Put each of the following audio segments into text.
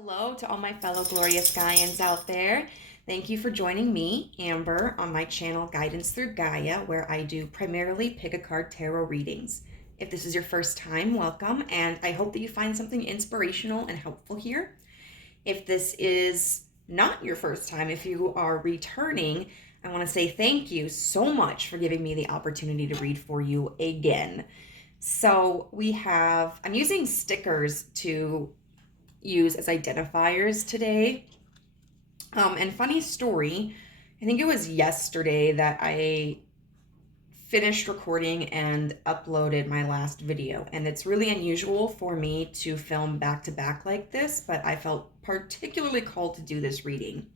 Hello to all my fellow glorious Gaians out there. Thank you for joining me, Amber, on my channel Guidance Through Gaia, where I do primarily pick a card tarot readings. If this is your first time, welcome, and I hope that you find something inspirational and helpful here. If this is not your first time, if you are returning, I want to say thank you so much for giving me the opportunity to read for you again. So I'm using stickers to use as identifiers today. And funny story, I think it was yesterday that I finished recording and uploaded my last video. And it's really unusual for me to film back to back like this, but I felt particularly called to do this reading.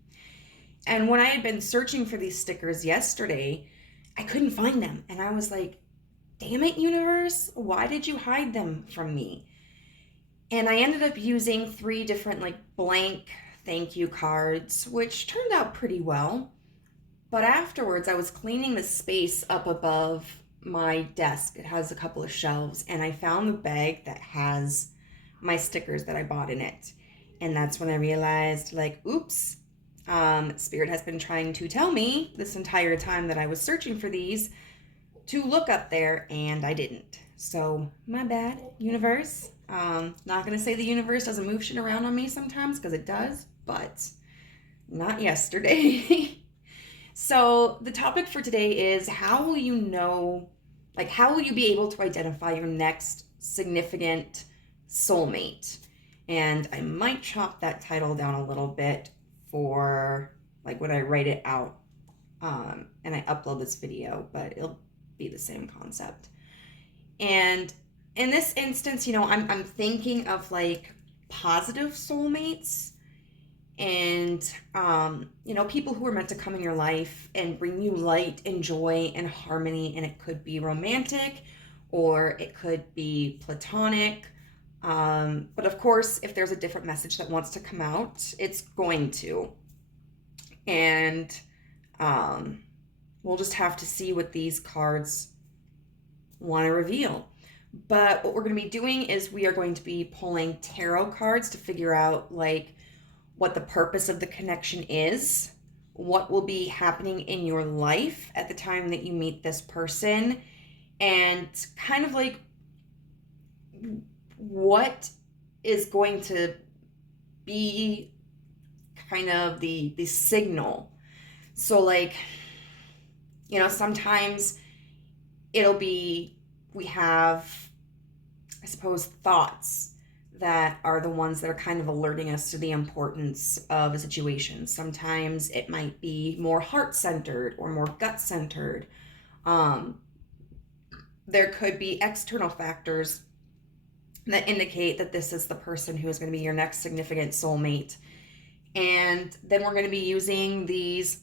And when I had been searching for these stickers yesterday, I couldn't find them. And I was like, damn it, universe, why did you hide them from me? And I ended up using 3 different blank thank you cards, which turned out pretty well. But afterwards, I was cleaning the space up above my desk. It has a couple of shelves, and I found the bag that has my stickers that I bought in it. And that's when I realized, oops, Spirit has been trying to tell me this entire time that I was searching for these to look up there, and I didn't. So my bad, universe. Not gonna say the universe doesn't move shit around on me sometimes, because it does, but not yesterday. So the topic for today is how will you know, how will you be able to identify your next significant soulmate? And I might chop that title down a little bit for when I write it out and I upload this video, but it'll be the same concept. And in this instance, I'm thinking of positive soulmates and, people who are meant to come in your life and bring you light and joy and harmony. And it could be romantic or it could be platonic. But of course, if there's a different message that wants to come out, it's going to. And we'll just have to see what these cards want to reveal. But what we're going to be doing is we are going to be pulling tarot cards to figure out what the purpose of the connection is, what will be happening in your life at the time that you meet this person, and kind of what is going to be kind of the signal. So sometimes it'll be, we have, I suppose, thoughts that are the ones that are kind of alerting us to the importance of a situation. Sometimes it might be more heart-centered or more gut-centered. There could be external factors that indicate that this is the person who is going to be your next significant soulmate. And then we're going to be using these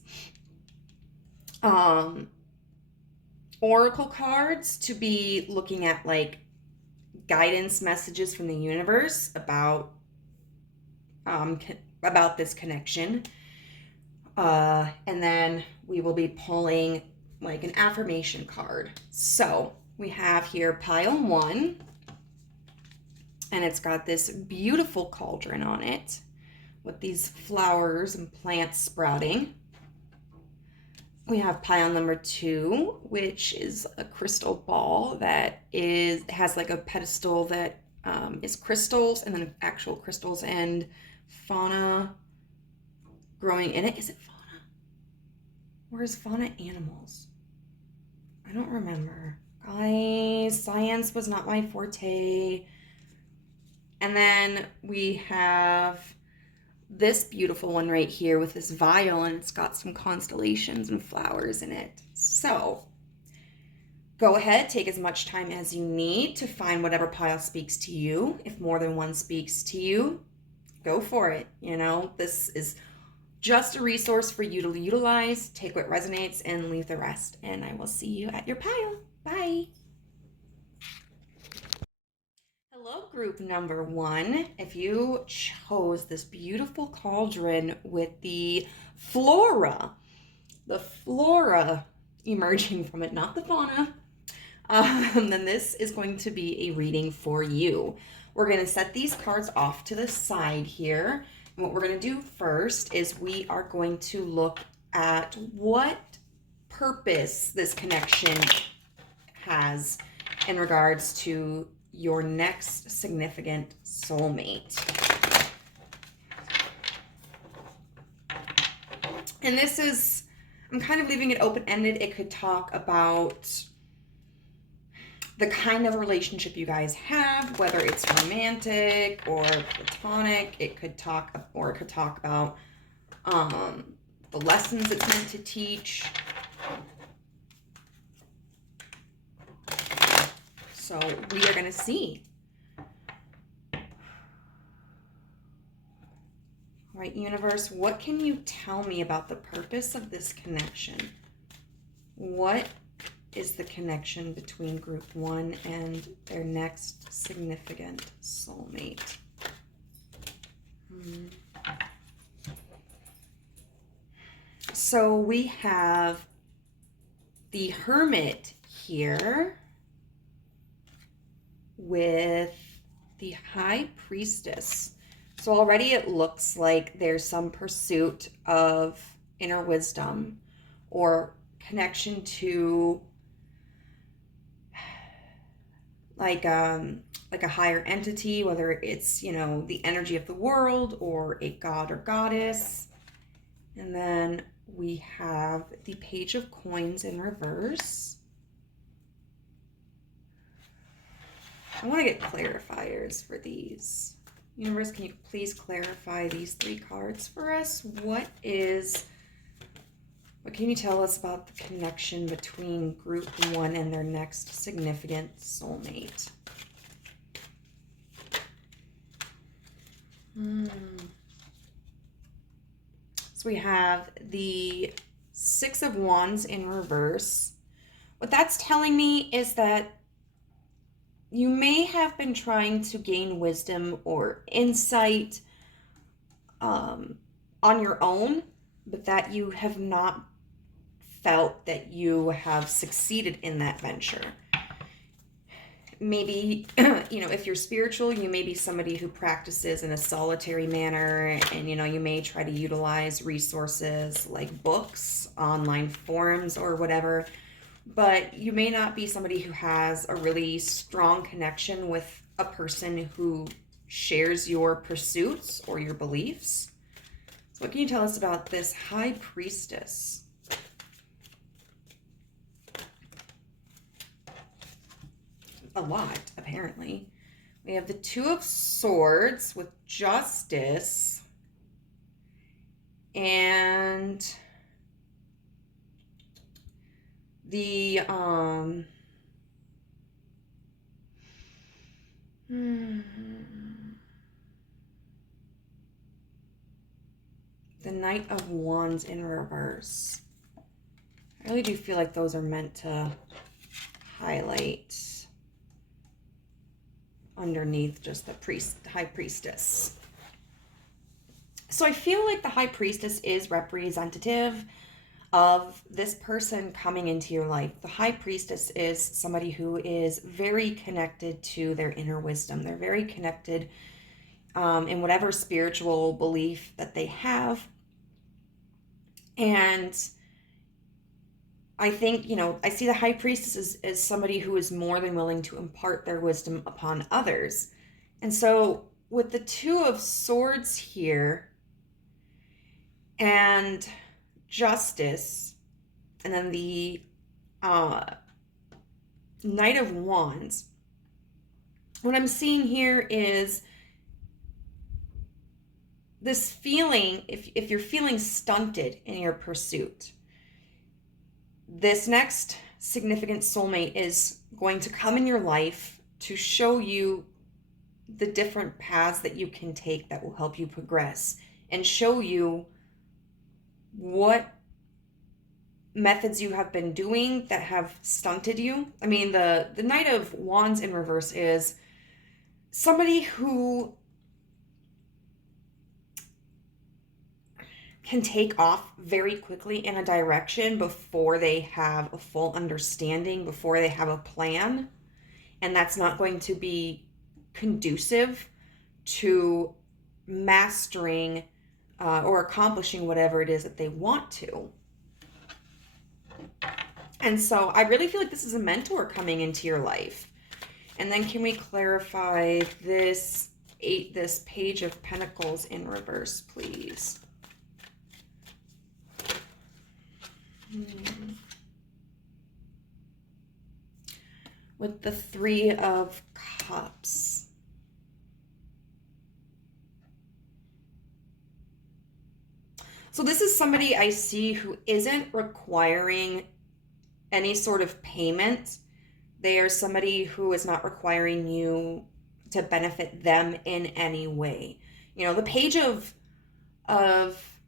oracle cards to be looking at guidance messages from the universe about this connection. And then we will be pulling an affirmation card. So we have here pile 1, and it's got this beautiful cauldron on it with these flowers and plants sprouting. We have pile number 2, which is a crystal ball that has a pedestal that is crystals, and then actual crystals and fauna growing in it. Is it fauna? Or is fauna animals? I don't remember. Guys, science was not my forte. And then we have this beautiful one right here with this vial, and it's got some constellations and flowers in it. So go ahead, take as much time as you need to find whatever pile speaks to you. If more than one speaks to you, go for it. This is just a resource for you to utilize. Take what resonates and leave the rest. And I will see you at your pile. Bye. Hello, group number 1. If you chose this beautiful cauldron with the flora emerging from it, not the fauna, then this is going to be a reading for you. We're going to set these cards off to the side here. And what we're going to do first is we are going to look at what purpose this connection has in regards to your next significant soulmate. And this is, I'm kind of leaving it open-ended. It could talk about the kind of relationship you guys have, whether it's romantic or platonic. It could talk about the lessons it's meant to teach. So we are going to see. All right, universe, what can you tell me about the purpose of this connection? What is the connection between group 1 and their next significant soulmate? So we have the Hermit here with the High Priestess. So already it looks like there's some pursuit of inner wisdom or connection to like a higher entity, whether it's, you know, the energy of the world or a god or goddess. And then we have the Page of Coins in reverse. I want to get clarifiers for these. Universe, can you please clarify these 3 cards for us? What can you tell us about the connection between group 1 and their next significant soulmate? So we have the 6 of Wands in reverse. What that's telling me is that you may have been trying to gain wisdom or insight on your own, but that you have not felt that you have succeeded in that venture. Maybe, you know, if you're spiritual, you may be somebody who practices in a solitary manner, and, you know, you may try to utilize resources like books, online forums, or whatever. But you may not be somebody who has a really strong connection with a person who shares your pursuits or your beliefs. So what can you tell us about this High Priestess? A lot, apparently. We have the 2 of Swords with Justice. And the Knight of Wands in reverse. I really do feel like those are meant to highlight underneath just the High Priestess. So I feel like the High Priestess is representative of this person coming into your life. The High Priestess is somebody who is very connected to their inner wisdom. They're very connected in whatever spiritual belief that they have. And I think, you know, I see the High Priestess as somebody who is more than willing to impart their wisdom upon others. And so with the 2 of Swords here and Justice, and then the Knight of Wands, what I'm seeing here is this feeling, if you're feeling stunted in your pursuit, this next significant soulmate is going to come in your life to show you the different paths that you can take that will help you progress, and show you what methods you have been doing that have stunted you. I mean, the Knight of Wands in reverse is somebody who can take off very quickly in a direction before they have a full understanding, before they have a plan. And that's not going to be conducive to mastering or accomplishing whatever it is that they want to. And so I really feel like this is a mentor coming into your life. And then can we clarify this Page of Pentacles in reverse, please? With the Three of Cups. So this is somebody I see who isn't requiring any sort of payment. They are somebody who is not requiring you to benefit them in any way. You know, the Page of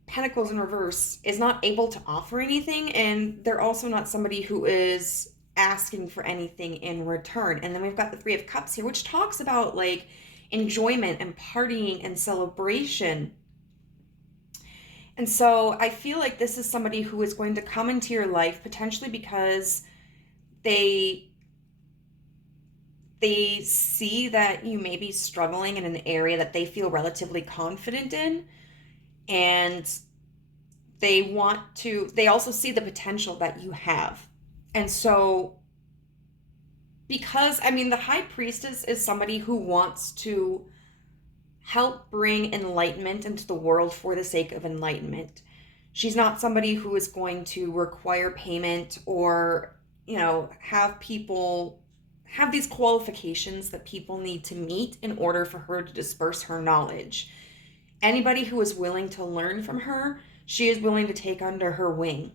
Pentacles in reverse is not able to offer anything, and they're also not somebody who is asking for anything in return. And then we've got the Three of Cups here, which talks about like enjoyment and partying and celebration. And so I feel like this is somebody who is going to come into your life potentially because they see that you may be struggling in an area that they feel relatively confident in, and they also see the potential that you have. And so, because, I mean, the High Priestess is somebody who wants to help bring enlightenment into the world for the sake of enlightenment. She's not somebody who is going to require payment or, you know, have these qualifications that people need to meet in order for her to disperse her knowledge. Anybody who is willing to learn from her, she is willing to take under her wing.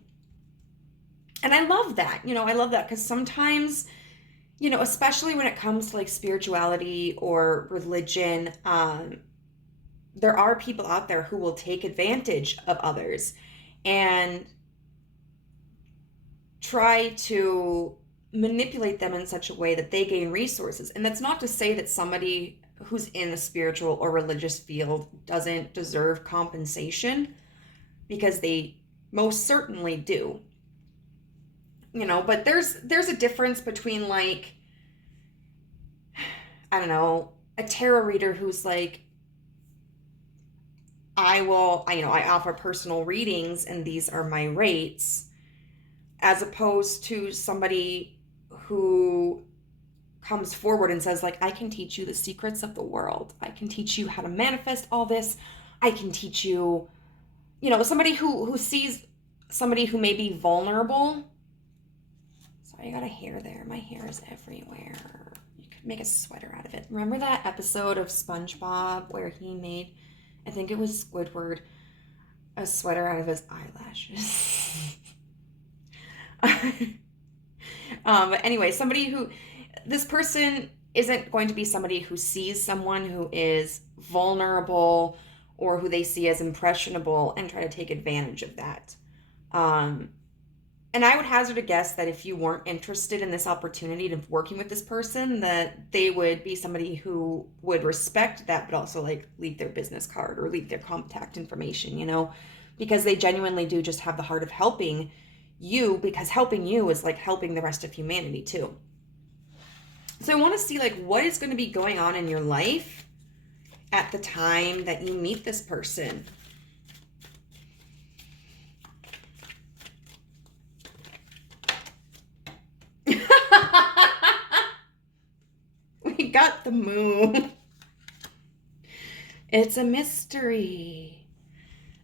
And I love that. You know, I love that because sometimes, you know, especially when it comes to like spirituality or religion, there are people out there who will take advantage of others and try to manipulate them in such a way that they gain resources. And that's not to say that somebody who's in the spiritual or religious field doesn't deserve compensation, because they most certainly do. You know, but there's a difference between like, I don't know, a tarot reader who's like, I offer personal readings and these are my rates, as opposed to somebody who comes forward and says like, I can teach you the secrets of the world. I can teach you how to manifest all this. I can teach you, you know, somebody who sees somebody who may be vulnerable. Sorry, I got a hair there. My hair is everywhere. You could make a sweater out of it. Remember that episode of SpongeBob where he made, I think it was Squidward, a sweater out of his eyelashes? But anyway, this person isn't going to be somebody who sees someone who is vulnerable or who they see as impressionable and try to take advantage of that. And I would hazard a guess that if you weren't interested in this opportunity of working with this person, that they would be somebody who would respect that, but also like leave their business card or leave their contact information, you know, because they genuinely do just have the heart of helping you, because helping you is like helping the rest of humanity too. So I want to see like what is going to be going on in your life at the time that you meet this person. We got the moon. It's a mystery.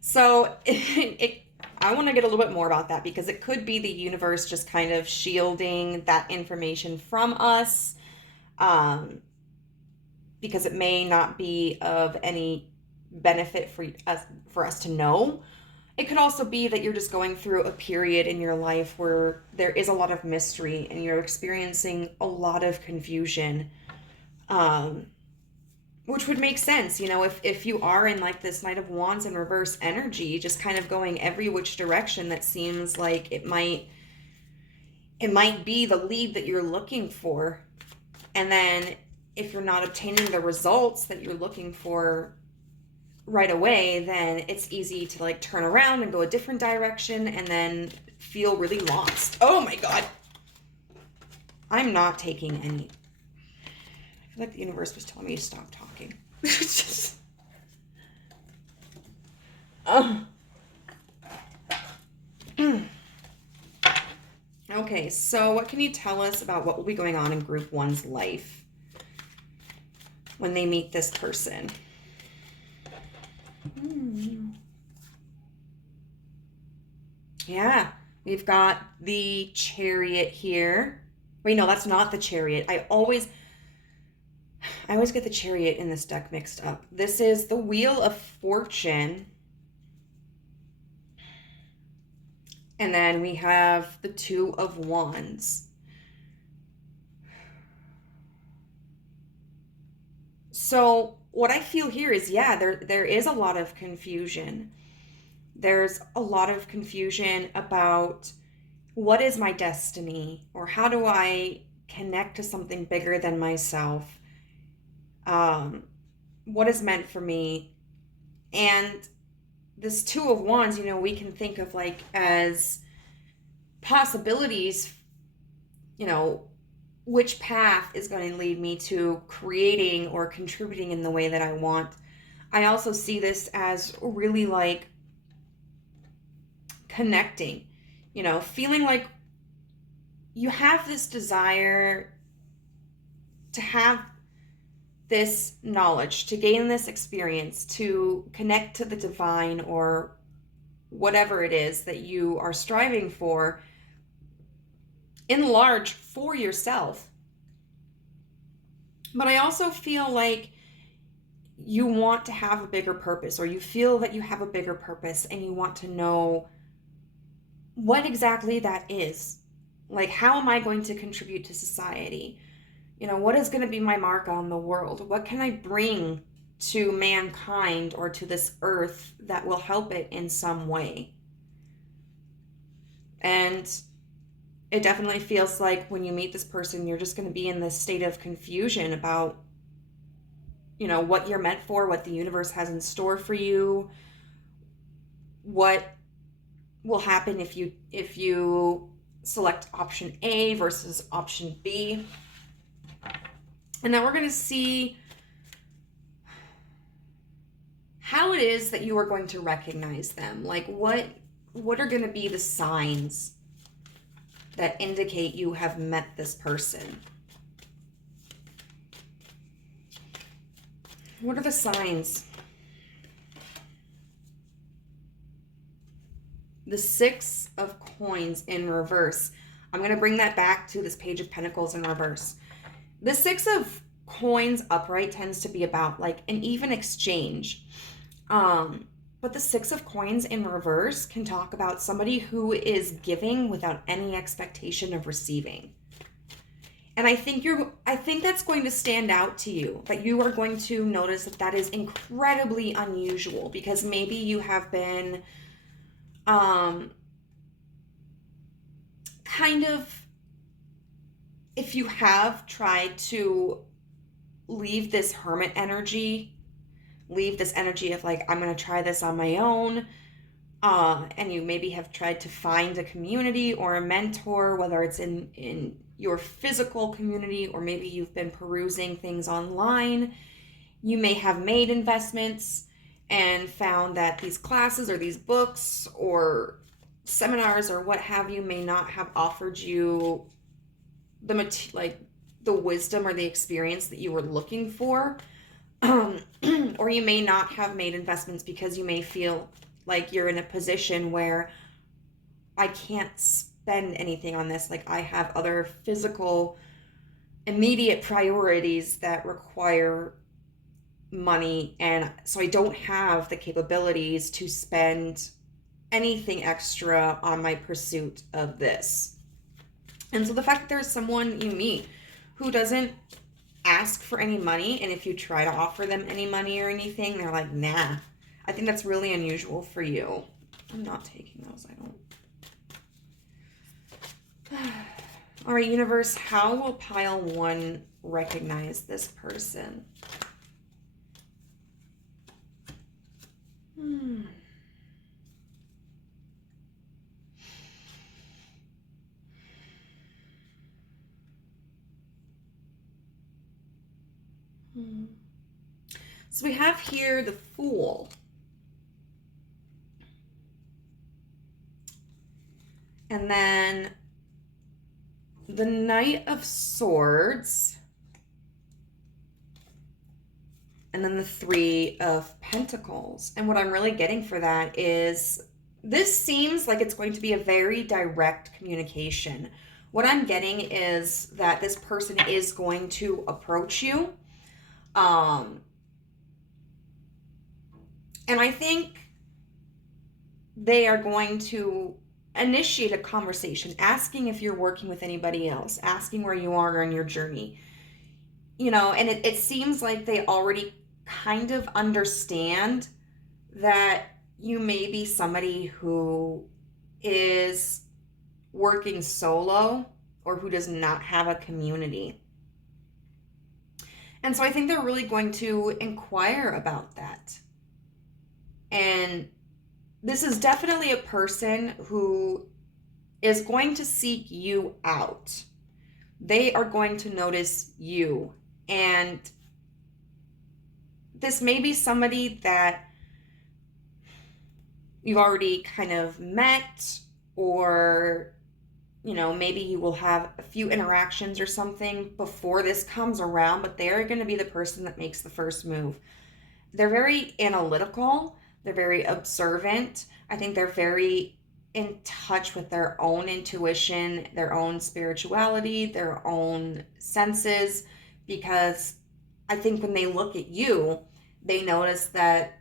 So I want to get a little bit more about that, because it could be the universe just kind of shielding that information from us, because it may not be of any benefit for us to know. It could also be that you're just going through a period in your life where there is a lot of mystery and you're experiencing a lot of confusion, which would make sense, you know, if you are in like this Knight of Wands in reverse energy, just kind of going every which direction that seems like it might be the lead that you're looking for. And then if you're not obtaining the results that you're looking for right away, then it's easy to like turn around and go a different direction and then feel really lost. Oh my God. I'm not taking any. feel like the universe was telling me to stop talking. Just, Okay, so what can you tell us about what will be going on in Group 1's life when they meet this person? Yeah, we've got the Chariot here. Wait, no, that's not the Chariot. I always get the Chariot in this deck mixed up. This is the Wheel of Fortune. And then we have the Two of Wands. So what I feel here is, yeah, there is a lot of confusion. There's a lot of confusion about what is my destiny, or how do I connect to something bigger than myself? What is meant for me? And this Two of Wands, you know, we can think of like as possibilities, you know, which path is going to lead me to creating or contributing in the way that I want. I also see this as really like connecting, you know, feeling like you have this desire to have this knowledge, to gain this experience, to connect to the divine or whatever it is that you are striving for, in large for yourself. But I also feel like you want to have a bigger purpose, or you feel that you have a bigger purpose and you want to know what exactly that is. Like, how am I going to contribute to society? You know, what is going to be my mark on the world? What can I bring to mankind or to this earth that will help it in some way? And it definitely feels like when you meet this person, you're just going to be in this state of confusion about, you know, what you're meant for, what the universe has in store for you, what will happen if you select option A versus option B. And now we're going to see how it is that you are going to recognize them. Like, what are going to be the signs that indicate you have met this person? What are the signs? The Six of Coins in reverse. I'm going to bring that back to this Page of Pentacles in reverse. The Six of Coins upright tends to be about like an even exchange. But the Six of Coins in reverse can talk about somebody who is giving without any expectation of receiving. And I think that's going to stand out to you, that you are going to notice that that is incredibly unusual, because maybe you have been kind of, if you have tried to leave this hermit energy, leave this energy of like, I'm going to try this on my own, and you maybe have tried to find a community or a mentor, whether it's in your physical community, or maybe you've been perusing things online. You may have made investments and found that these classes or these books or seminars or what have you may not have offered you the wisdom or the experience that you were looking for. Or you may not have made investments because you may feel like you're in a position where I can't spend anything on this. Like, I have other physical, immediate priorities that require money, and so I don't have the capabilities to spend anything extra on my pursuit of this. And so the fact that there's someone you meet who doesn't ask for any money, and if you try to offer them any money or anything, they're like, nah. I think that's really unusual for you. I'm not taking those, I don't. All right, universe, how will pile 1 recognize this person? So we have here the Fool. And then the Knight of Swords. And then the Three of Pentacles. And what I'm really getting for that is this seems like it's going to be a very direct communication. What I'm getting is that this person is going to approach you. And I think they are going to initiate a conversation, asking if you're working with anybody else, asking where you are in your journey. You know, and it seems like they already kind of understand that you may be somebody who is working solo or who does not have a community. And so I think they're really going to inquire about that. And this is definitely a person who is going to seek you out. They are going to notice you. And this may be somebody that you've already kind of met, or, you know, maybe you will have a few interactions or something before this comes around, but they're going to be the person that makes the first move. They're very analytical. They're very observant. I think they're very in touch with their own intuition, their own spirituality, their own senses, because I think when they look at you, they notice that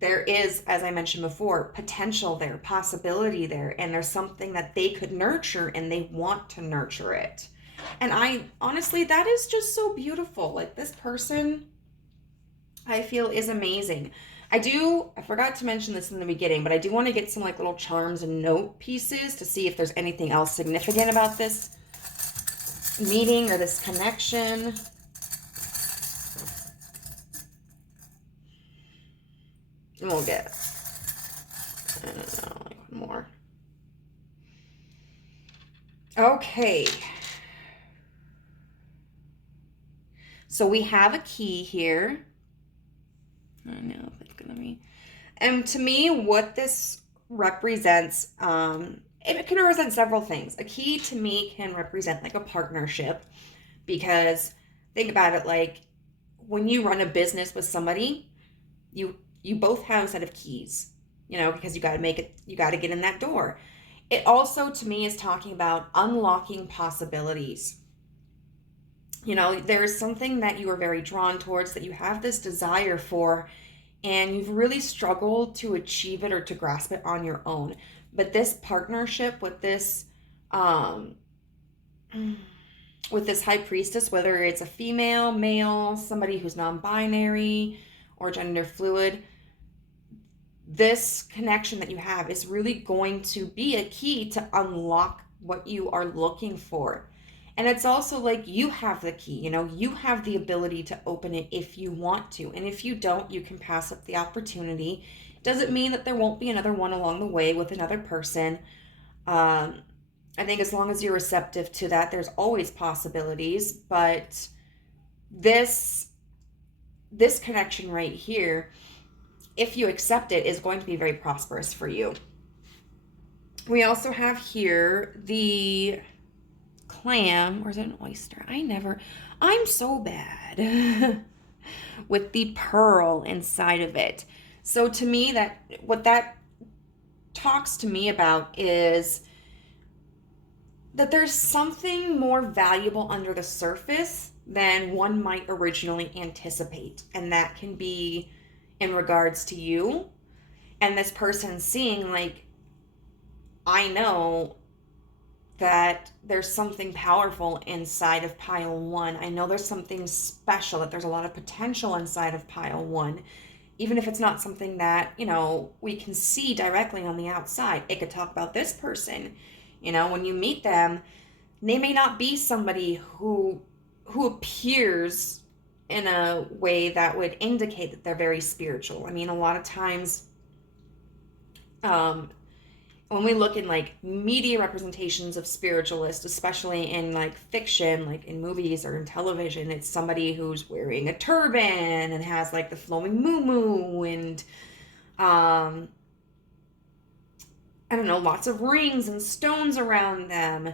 there is, as I mentioned before, potential there, possibility there, and there's something that they could nurture and they want to nurture it. And I honestly, that is just so beautiful. Like, this person, I feel, is amazing. I forgot to mention this in the beginning, but I do want to get some like little charms and note pieces to see if there's anything else significant about this meeting or this connection. And we'll get, I don't know, like one more. Okay. So we have a key here. I don't know if it's gonna be. And to me, what this represents, it can represent several things. A key to me can represent like a partnership, because think about it, like when you run a business with somebody, you both have a set of keys, you know, because you got to get in that door. It also, to me, is talking about unlocking possibilities. You know, there's something that you are very drawn towards, that you have this desire for, and you've really struggled to achieve it or to grasp it on your own. But this partnership with this high priestess, whether it's a female, male, somebody who's non-binary or gender fluid, this connection that you have is really going to be a key to unlock what you are looking for. And it's also like you have the key, you know, you have the ability to open it if you want to. And if you don't, you can pass up the opportunity. Doesn't mean that there won't be another one along the way with another person. I think as long as you're receptive to that, there's always possibilities. But this connection right here, if you accept it, is going to be very prosperous for you. We also have here the clam, or is it an oyster? I'm so bad with the pearl inside of it. So to me, what that talks to me about is that there's something more valuable under the surface than one might originally anticipate. And that can be in regards to you and this person seeing, like, I know that there's something powerful inside of pile one. I know there's something special, that there's a lot of potential inside of pile one. Even if it's not something that, you know, we can see directly on the outside. It could talk about this person. You know, when you meet them, they may not be somebody who appears in a way that would indicate that they're very spiritual. I mean, a lot of times, when we look in like media representations of spiritualists, especially in like fiction, like in movies or in television, it's somebody who's wearing a turban and has like the flowing moo and I don't know, lots of rings and stones around them.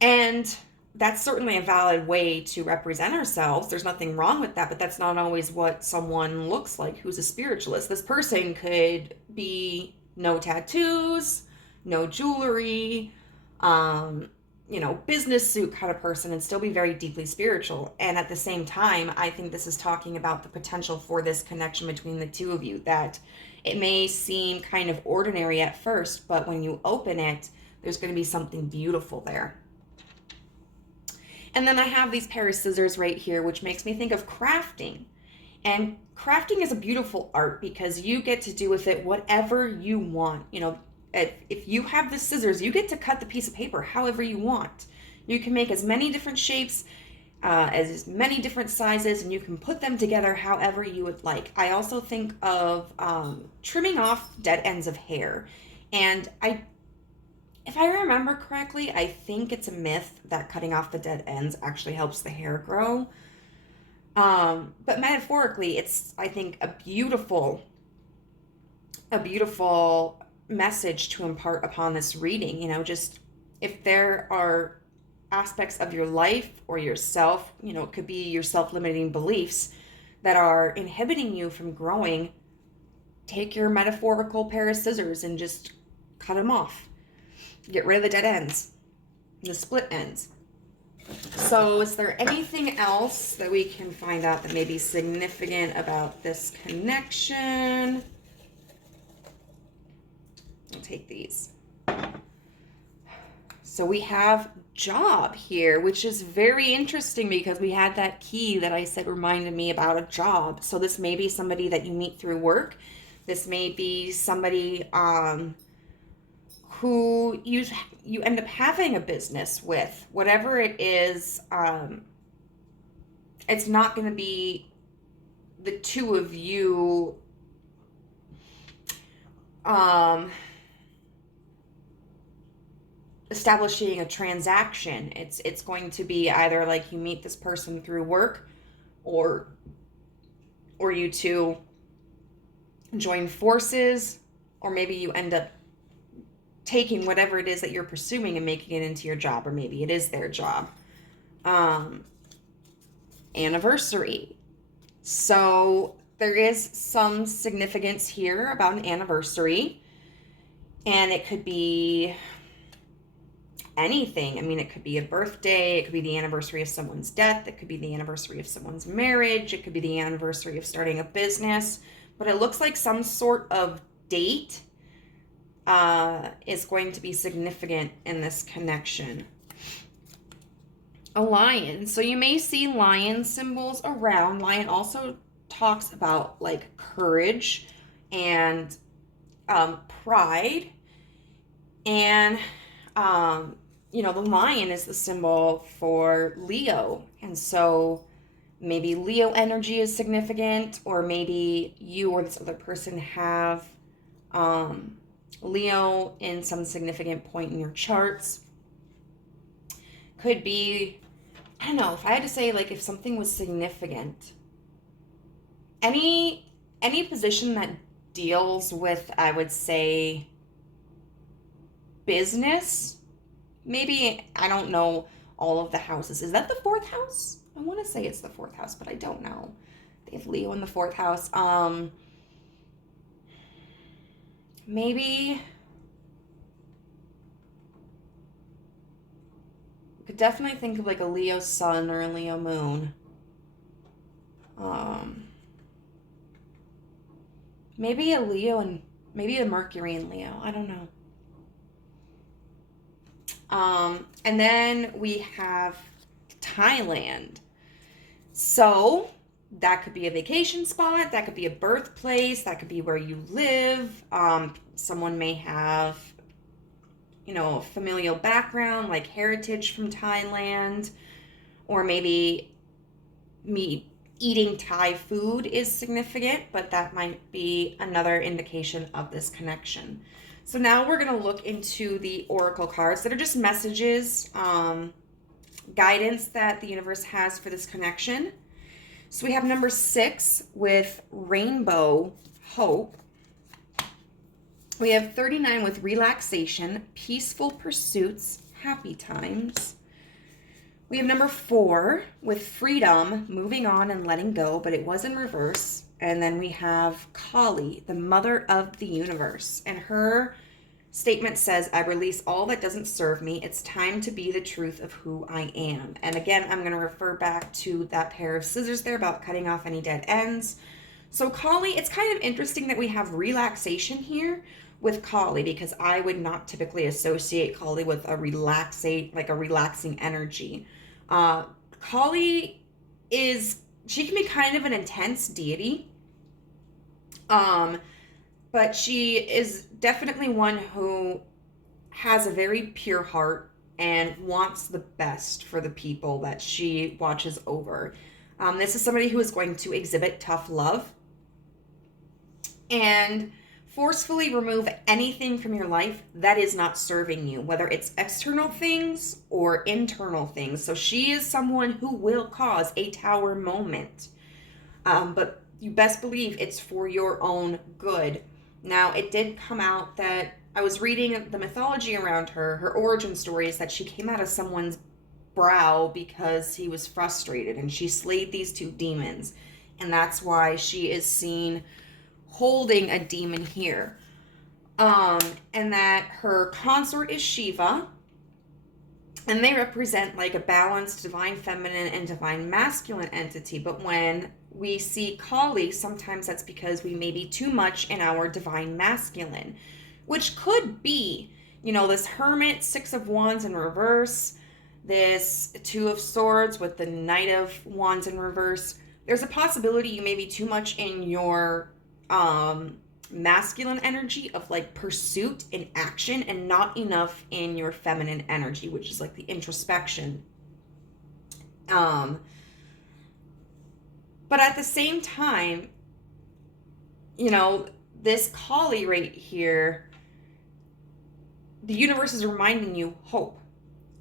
And that's certainly a valid way to represent ourselves. There's nothing wrong with that, but that's not always what someone looks like who's a spiritualist. This person could be no tattoos, no jewelry, business suit kind of person and still be very deeply spiritual. And at the same time, I think this is talking about the potential for this connection between the two of you, that it may seem kind of ordinary at first, but when you open it, there's going to be something beautiful there. And then I have these pair of scissors right here, which makes me think of crafting. And crafting is a beautiful art because you get to do with it whatever you want. If you have the scissors, you get to cut the piece of paper however you want. You can make as many different shapes, as many different sizes, and you can put them together however you would like. I also think of trimming off dead ends of hair. And if I remember correctly, I think it's a myth that cutting off the dead ends actually helps the hair grow. But metaphorically, it's, I think, a beautiful message to impart upon this reading. Just if there are aspects of your life or yourself, it could be your self-limiting beliefs that are inhibiting you from growing, take your metaphorical pair of scissors and just cut them off. Get rid of the dead ends, the split ends. So is there anything else that we can find out that may be significant about this connection? I'll take these. So we have job here, which is very interesting because we had that key that I said reminded me about a job. So this may be somebody that you meet through work. This may be somebody who you end up having a business with. Whatever it is, it's not going to be the two of you establishing a transaction. It's going to be either like you meet this person through work, or you two join forces, or maybe you end up taking whatever it is that you're pursuing and making it into your job, or maybe it is their job. Anniversary. So there is some significance here about an anniversary, and it could be anything. I mean, it could be a birthday, it could be the anniversary of someone's death, it could be the anniversary of someone's marriage, it could be the anniversary of starting a business, but it looks like some sort of date is going to be significant in this connection. A lion. So you may see lion symbols around. Lion also talks about like courage and pride. And, the lion is the symbol for Leo. And so maybe Leo energy is significant, or maybe you or this other person have Leo in some significant point in your charts. Could be, I don't know, if I had to say, like, if something was significant, any position that deals with, I would say, business. Maybe, I don't know all of the houses. Is that the fourth house? I want to say it's the fourth house, but I don't know. They have Leo in the fourth house. Maybe I could definitely think of like a Leo sun or a Leo moon. Maybe a Leo and maybe a Mercury in Leo. I don't know. And then we have Thailand. So that could be a vacation spot, that could be a birthplace, that could be where you live. Someone may have, a familial background, like heritage from Thailand, or maybe eating Thai food is significant, but that might be another indication of this connection. So now we're going to look into the oracle cards that are just messages, guidance that the universe has for this connection. So we have number 6 with rainbow hope. We have 39 with relaxation, peaceful pursuits, happy times. We have number 4 with freedom, moving on and letting go, but it was in reverse. And then we have Kali, the mother of the universe. And her statement says, I release all that doesn't serve me. It's time to be the truth of who I am. And again, I'm going to refer back to that pair of scissors there about cutting off any dead ends. So Kali, it's kind of interesting that we have relaxation here with Kali, because I would not typically associate Kali with a relaxing energy. Kali she can be kind of an intense deity. But she is definitely one who has a very pure heart and wants the best for the people that she watches over. This is somebody who is going to exhibit tough love and forcefully remove anything from your life that is not serving you, whether it's external things or internal things. So she is someone who will cause a tower moment. But you best believe it's for your own good. Now, it did come out that I was reading the mythology around her origin story is that she came out of someone's brow because he was frustrated, and she slayed these 2 demons. And that's why she is seen holding a demon here. And that her consort is Shiva, and they represent like a balanced divine feminine and divine masculine entity. But when we see Kali, sometimes that's because we may be too much in our divine masculine, which could be, this Hermit, 6 of Wands in reverse, this 2 of Swords with the Knight of Wands in reverse. There's a possibility you may be too much in your masculine energy of like pursuit and action, and not enough in your feminine energy, which is like the introspection. But at the same time, this Kali right here, the universe is reminding you hope.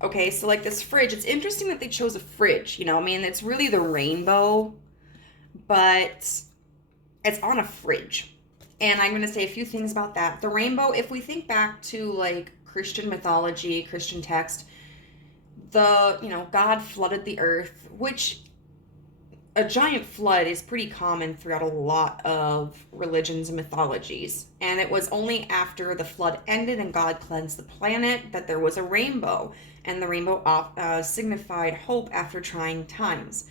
Okay, so like this fridge, it's interesting that they chose a fridge, it's really the rainbow, but it's on a fridge. And I'm going to say a few things about that. The rainbow, if we think back to like Christian mythology, Christian text, God flooded the earth, which a giant flood is pretty common throughout a lot of religions and mythologies. And it was only after the flood ended and God cleansed the planet that there was a rainbow. And the rainbow signified hope after trying times.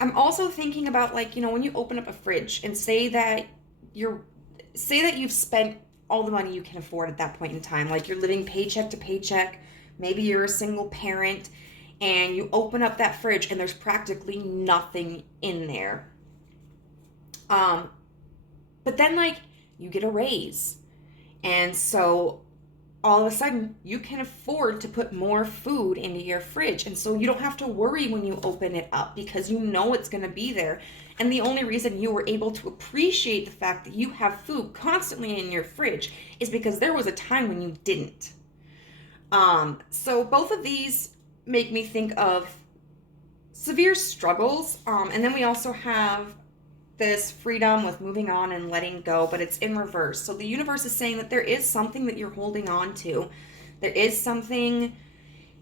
I'm also thinking about when you open up a fridge and say that you've spent all the money you can afford at that point in time. Like you're living paycheck to paycheck. Maybe you're a single parent. And you open up that fridge and there's practically nothing in there. But then you get a raise. And so all of a sudden you can afford to put more food into your fridge. And so you don't have to worry when you open it up because you know it's going to be there. And the only reason you were able to appreciate the fact that you have food constantly in your fridge is because there was a time when you didn't. So both of these make me think of severe struggles. And then we also have this freedom with moving on and letting go, but it's in reverse. So the universe is saying that there is something that you're holding on to. There is something,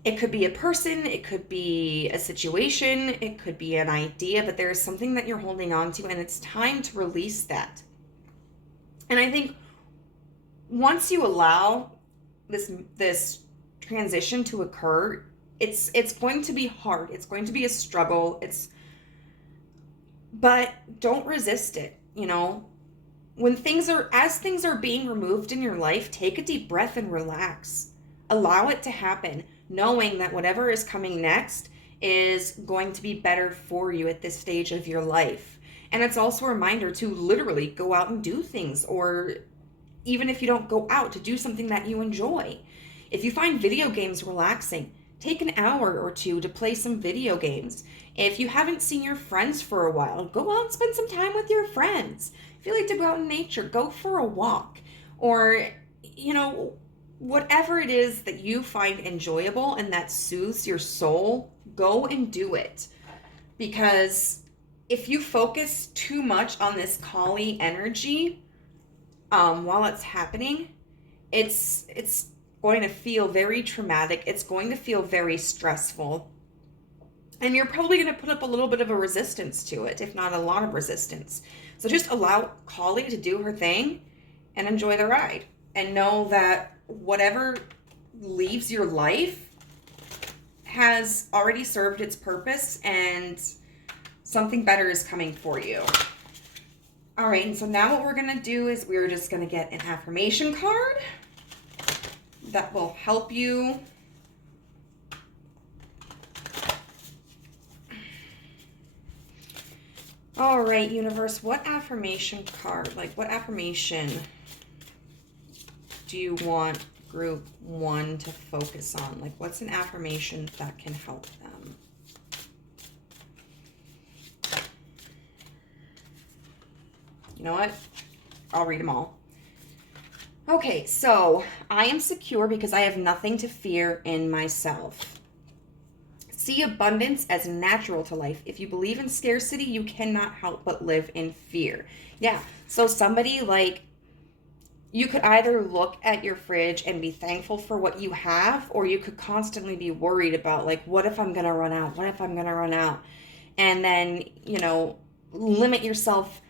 it could be a person, it could be a situation, it could be an idea, but there is something that you're holding on to, and it's time to release that. And I think once you allow this transition to occur, it's going to be hard. It's going to be a struggle. But don't resist it. When things are being removed in your life, take a deep breath and relax. Allow it to happen, knowing that whatever is coming next is going to be better for you at this stage of your life. And it's also a reminder to literally go out and do things, or even if you don't go out, to do something that you enjoy. If you find video games relaxing, take an hour or 2 to play some video games. If you haven't seen your friends for a while, go out and spend some time with your friends. If you like to go out in nature, go for a walk. Or you know, whatever it is that you find enjoyable and that soothes your soul, go and do it. Because if you focus too much on this Kali energy while it's happening, it's going to feel very traumatic. It's going to feel very stressful. And you're probably going to put up a little bit of a resistance to it, if not a lot of resistance. So just allow Kali to do her thing and enjoy the ride. And know that whatever leaves your life has already served its purpose and something better is coming for you. All right, and so now what we're going to do is we're just going to get an affirmation card that will help you all right, universe, what affirmation card, like what affirmation do you want group 1 to focus on? Like, what's an affirmation that can help them? You know what? I'll read them all. Okay, so I am secure because I have nothing to fear in myself. See abundance as natural to life. If you believe in scarcity, you cannot help but live in fear. Yeah, so somebody like, you could either look at your fridge and be thankful for what you have, or you could constantly be worried about, like, what if I'm going to run out? What if I'm going to run out? And then, you know, limit yourself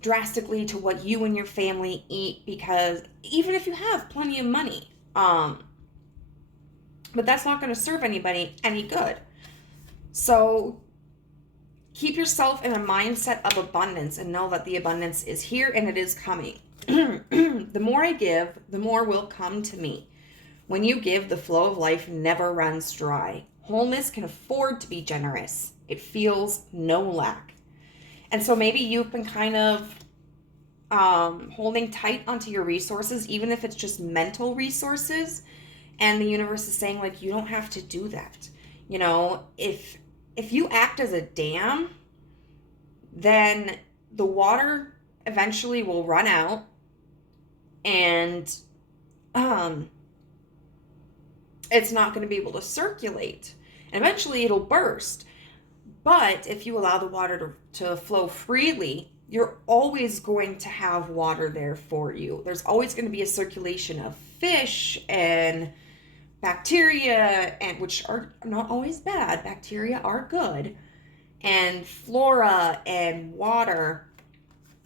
drastically to what you and your family eat, because even if you have plenty of money, but that's not going to serve anybody any good. So keep yourself in a mindset of abundance and know that the abundance is here and it is coming. The more I give, the more will come to me. When you give, the flow of life never runs dry. Wholeness can afford to be generous. It feels no lack. And so maybe you've been kind of holding tight onto your resources, even if it's just mental resources. And the universe is saying, like, you don't have to do that. You know, if you act as a dam, then the water eventually will run out, and it's not going to be able to circulate. And eventually it'll burst. But if you allow the water to flow freely, you're always going to have water there for you. There's always going to be a circulation of fish and bacteria, and which are not always bad. Bacteria are good. And flora and water.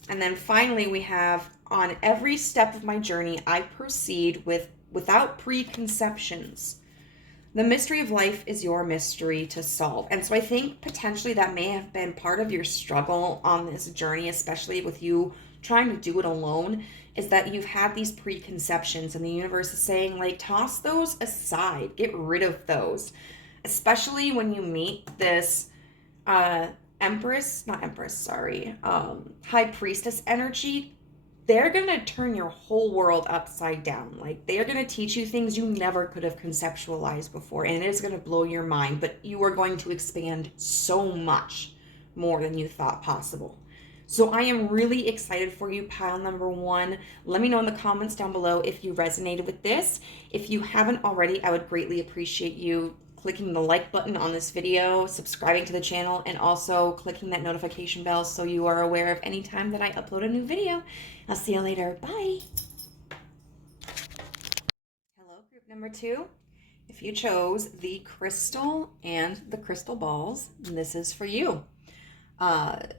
And then finally we have, on every step of my journey, I proceed without preconceptions. The mystery of life is your mystery to solve. And so I think potentially that may have been part of your struggle on this journey, especially with you trying to do it alone, is that you've had these preconceptions, and the universe is saying, like, toss those aside, get rid of those. Especially when you meet this high priestess energy. They're going to turn your whole world upside down. Like, they're going to teach you things you never could have conceptualized before, and it is going to blow your mind, but you are going to expand so much more than you thought possible. So I am really excited for you, pile number 1. Let me know in the comments down below if you resonated with this. If you haven't already, I would greatly appreciate you clicking the like button on this video, subscribing to the channel, and also clicking that notification bell so you are aware of any time that I upload a new video. I'll see you later. Bye. Hello, group number 2. If you chose the crystal and the crystal balls, this is for you.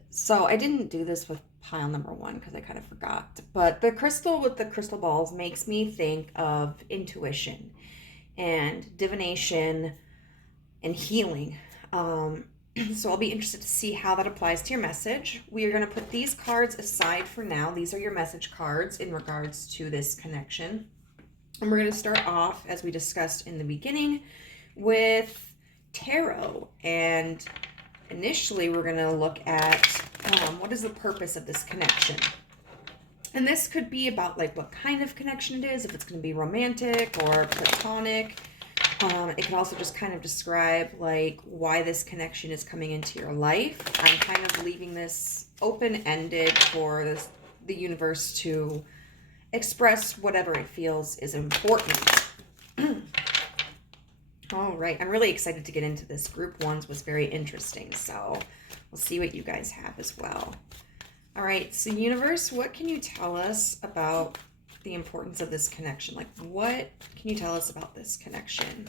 So I didn't do this with pile number 1 because I kind of forgot, but the crystal with the crystal balls makes me think of intuition and divination and healing. So I'll be interested to see how that applies to your message. We are going to put these cards aside for now. These are your message cards in regards to this connection. And we're going to start off, as we discussed in the beginning, with tarot. And initially, we're going to look at what is the purpose of this connection. And this could be about, like, what kind of connection it is, if it's going to be romantic or platonic. It can also just kind of describe, like, why this connection is coming into your life. I'm kind of leaving this open-ended for the universe to express whatever it feels is important. All right, I'm really excited to get into this. Group ones was very interesting, so we'll see what you guys have as well. All right, so universe, what can you tell us about the importance of this connection? Like, what can you tell us about this connection?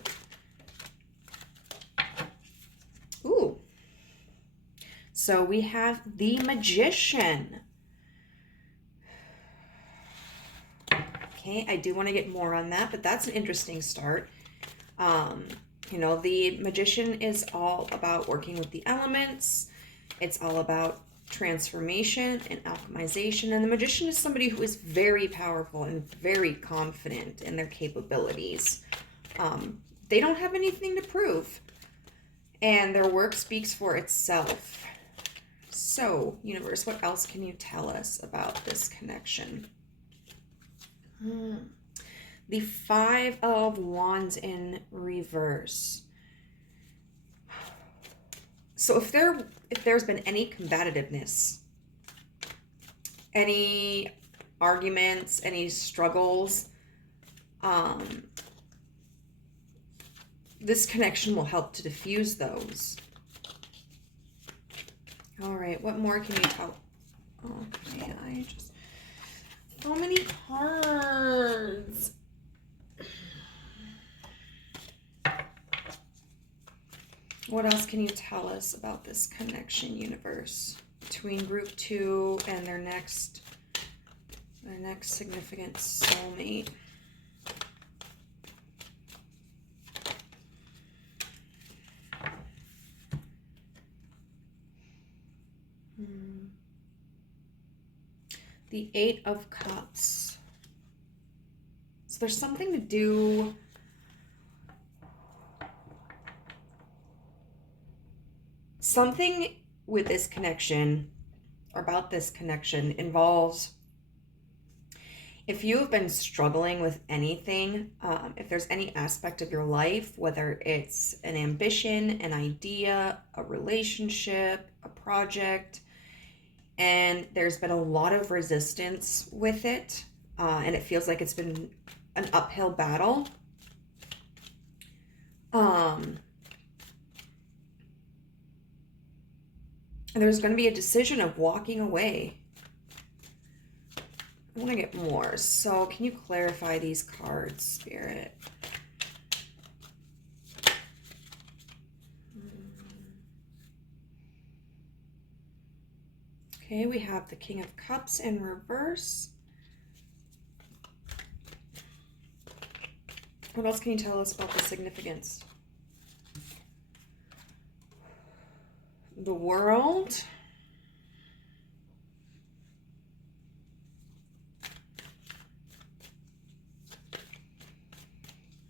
Ooh. So we have the Magician. Okay, I do want to get more on that, but that's an interesting start. You know, the Magician is all about working with the elements. It's all about transformation and alchemization. And the Magician is somebody who is very powerful and very confident in their capabilities. They don't have anything to prove, and their work speaks for itself. So, universe, what else can you tell us about this connection? The Five of Wands in reverse. So if there's been any combativeness, any arguments, any struggles, this connection will help to diffuse those. All right, what more can you tell? Okay, so many cards. What else can you tell us about this connection, universe, between group 2 and their next significant soulmate? The Eight of Cups. So there's something to do. Something with this connection, or about this connection, involves, if you have been struggling with anything, if there's any aspect of your life, whether it's an ambition, an idea, a relationship, a project, and there's been a lot of resistance with it, and it feels like it's been an uphill battle. And there's going to be a decision of walking away. I want to get more. So can you clarify these cards, Spirit? Okay, we have the King of Cups in reverse. What else can you tell us about the significance? The World.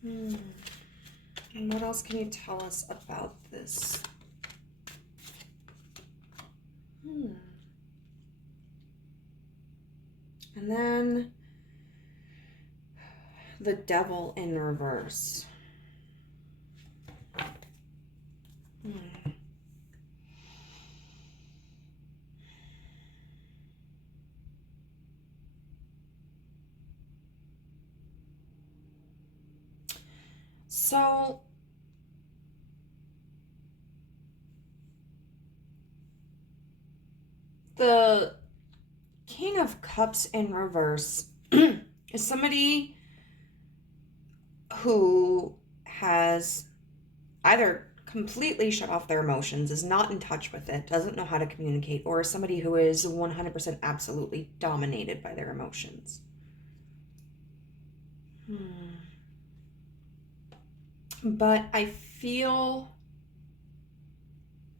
And what else can you tell us about this? And then the Devil in reverse. So the King of Cups in reverse is somebody who has either completely shut off their emotions, is not in touch with it, doesn't know how to communicate, or somebody who is 100% absolutely dominated by their emotions. But I feel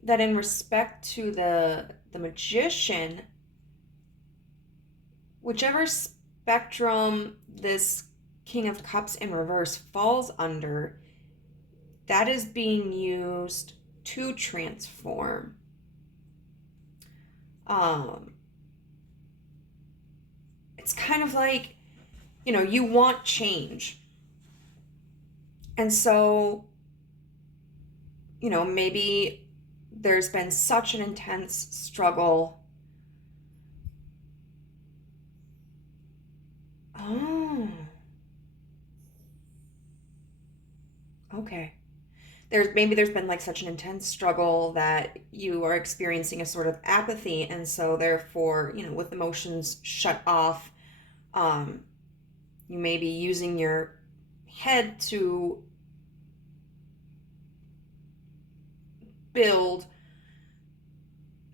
that in respect to the Magician, whichever spectrum this King of Cups in reverse falls under, that is being used to transform. It's kind of like, you know, you want change. And so, you know, maybe there's been such an intense struggle. Okay. There's been like such an intense struggle that you are experiencing a sort of apathy, and so therefore, with emotions shut off, um, you may be using your head to build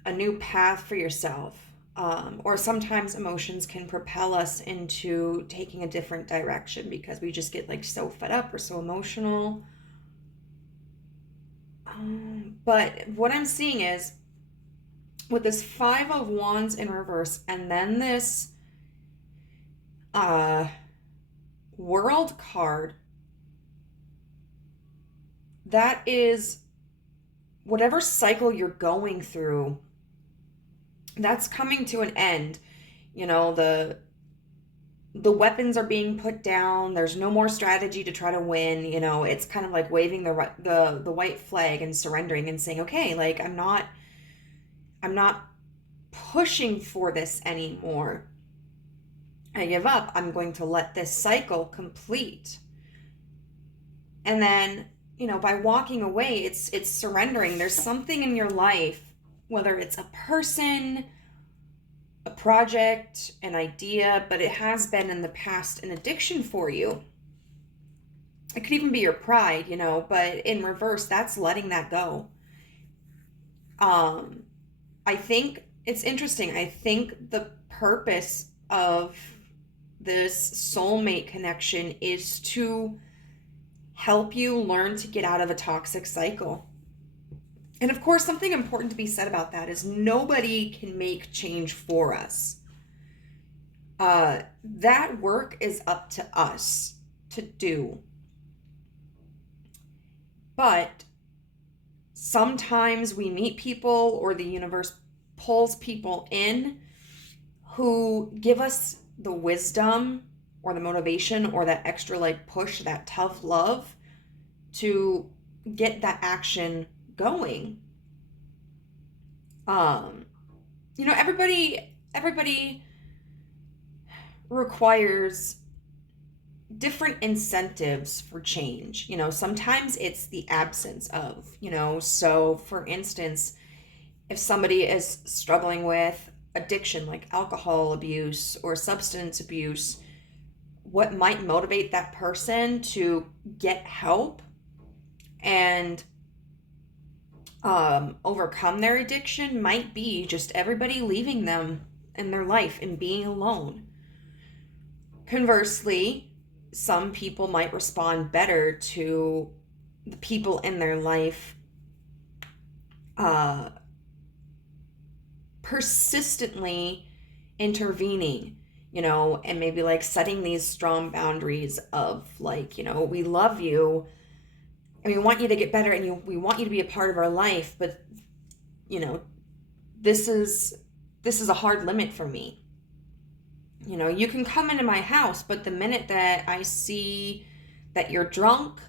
a new path for yourself. Or sometimes emotions can propel us into taking a different direction because we just get like so fed up or so emotional. But what I'm seeing is with this Five of Wands in reverse and then this World card, that is whatever cycle you're going through, that's coming to an end. The weapons are being put down. There's no more strategy to try to win. It's kind of like waving the white flag and surrendering and saying, okay, like I'm not pushing for this anymore. I give up. I'm going to let this cycle complete. And then, by walking away, it's surrendering. There's something in your life, whether it's a person, a project, an idea, but it has been in the past an addiction for you. It could even be your pride, but in reverse, that's letting that go. I think it's interesting. I think the purpose of this soulmate connection is to help you learn to get out of a toxic cycle. And of course, something important to be said about that is nobody can make change for us. That work is up to us to do. But sometimes we meet people or the universe pulls people in who give us the wisdom or the motivation or that extra like push, that tough love to get that action going. Everybody requires different incentives for change. Sometimes it's the absence of, so for instance, if somebody is struggling with addiction like alcohol abuse or substance abuse, what might motivate that person to get help and overcome their addiction might be just everybody leaving them in their life and being alone. Conversely, some people might respond better to the people in their life persistently intervening, and maybe like setting these strong boundaries of like, we love you and we want you to get better and we want you to be a part of our life, but this is a hard limit for me. You can come into my house, but the minute that I see that you're drunk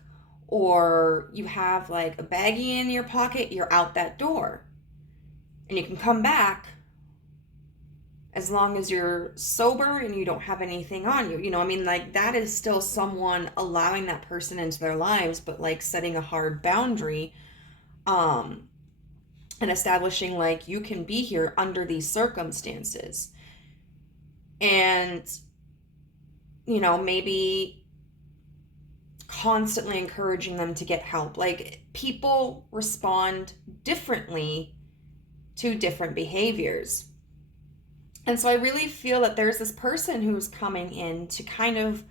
or you have like a baggie in your pocket, you're out that door. And you can come back as long as you're sober and you don't have anything on you. Like that is still someone allowing that person into their lives, but like setting a hard boundary, and establishing like you can be here under these circumstances. And, maybe constantly encouraging them to get help. Like people respond differently to different behaviors. And so I really feel that there's this person who's coming in to kind of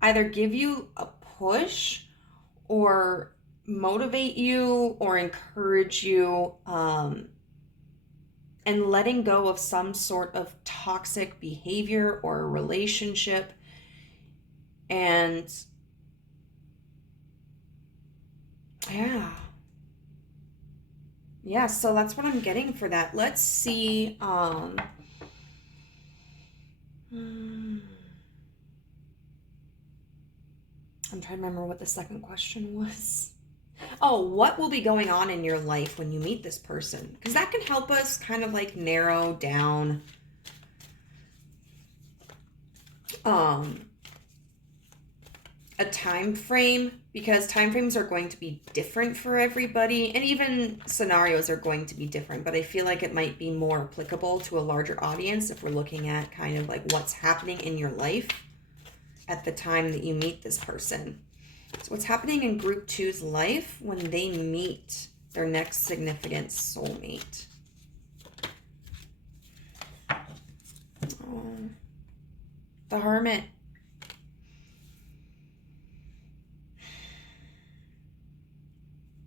either give you a push or motivate you or encourage you, and letting go of some sort of toxic behavior or a relationship. And yeah, so that's what I'm getting for that. Let's see. I'm trying to remember what the second question was. Oh, what will be going on in your life when you meet this person? Because that can help us kind of like narrow down a time frame, because time frames are going to be different for everybody, and even scenarios are going to be different, but I feel like it might be more applicable to a larger audience if we're looking at kind of like what's happening in your life at the time that you meet this person. So what's happening in group two's life when they meet their next significant soulmate? Oh, the Hermit.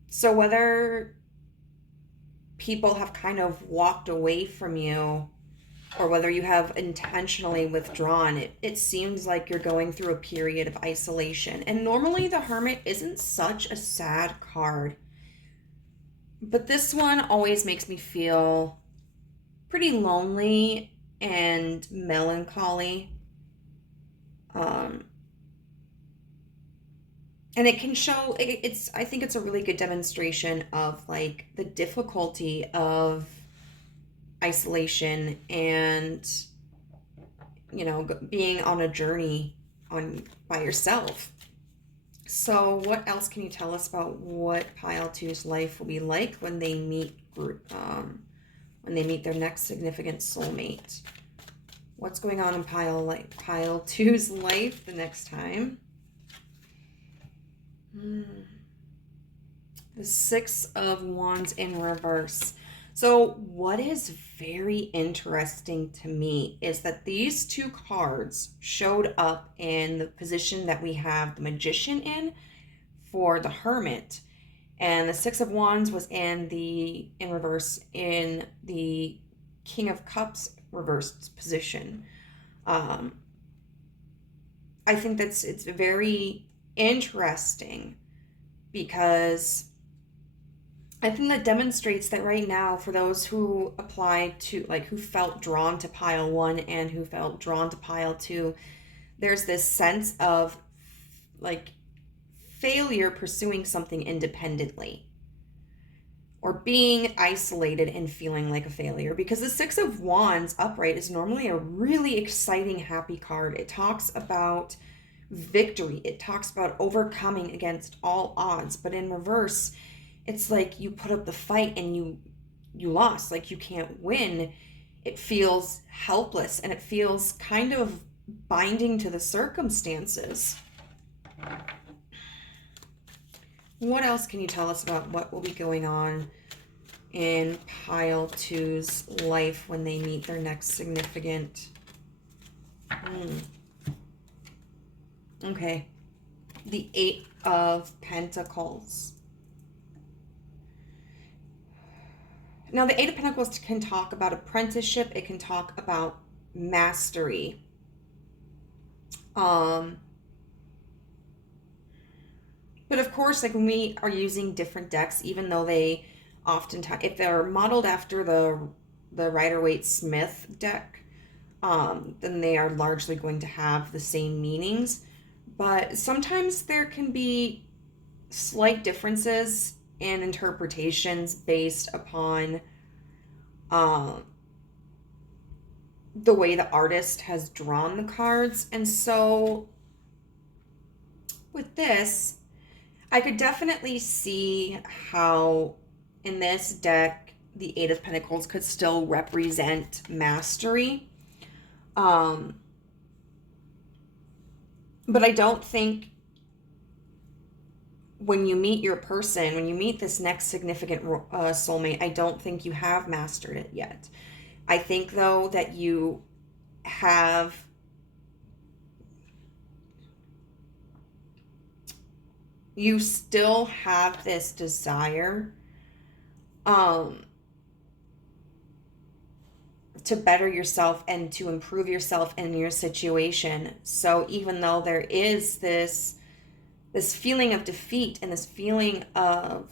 So whether people have kind of walked away from you or whether you have intentionally withdrawn, it seems like you're going through a period of isolation. And normally the Hermit isn't such a sad card, but this one always makes me feel pretty lonely and melancholy. And it can show, I think it's a really good demonstration of like the difficulty of isolation and, you know, being on a journey by yourself. So what else can you tell us about what Pile 2's life will be like when they meet their next significant soulmate? What's going on in Pile 2's life the next time? The Six of Wands in reverse. So what is very interesting to me is that these two cards showed up in the position that we have the Magician in for the Hermit. And the Six of Wands was in reverse in the King of Cups reversed position. I think it's very interesting because I think that demonstrates that right now, for those who applied to, like, who felt drawn to Pile 1 and who felt drawn to Pile 2, there's this sense of like failure pursuing something independently or being isolated and feeling like a failure, because the Six of Wands upright is normally a really exciting, happy card. It talks about victory. It talks about overcoming against all odds. But in reverse, it's like you put up the fight and you lost. Like you can't win. It feels helpless and it feels kind of binding to the circumstances. What else can you tell us about what will be going on in Pile 2's life when they meet their next significant? Okay. The Eight of Pentacles. Now, the Eight of Pentacles can talk about apprenticeship. It can talk about mastery. But of course, like when we are using different decks, even though they oftentimes, if they're modeled after the Rider-Waite-Smith deck, then they are largely going to have the same meanings. But sometimes there can be slight differences in interpretations based upon the way the artist has drawn the cards. And so with this, I could definitely see how in this deck, the Eight of Pentacles could still represent mastery. But I don't think when you meet your person, when you meet this next significant soulmate, I don't think you have mastered it yet. I think, though, that you still have this desire to better yourself and to improve yourself in your situation. So even though there is this feeling of defeat and this feeling of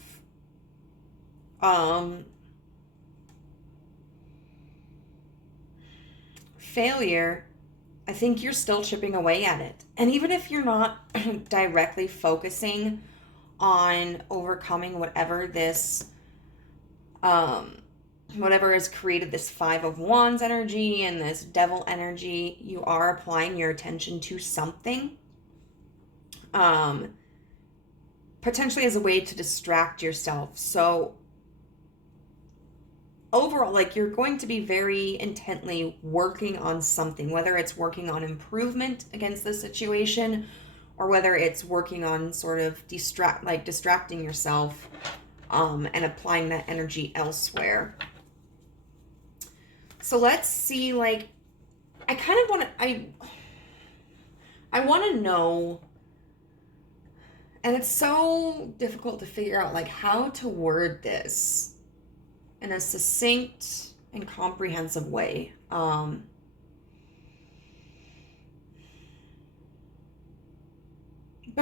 failure, I think you're still chipping away at it. And even if you're not directly focusing on overcoming whatever has created this Five of Wands energy and this Devil energy, you are applying your attention to something. potentially as a way to distract yourself. So overall, like, you're going to be very intently working on something, whether it's working on improvement against the situation or whether it's working on sort of distracting yourself, and applying that energy elsewhere. So let's see, like, I kind of want to, I want to know, and it's so difficult to figure out, like, how to word this in a succinct and comprehensive way. But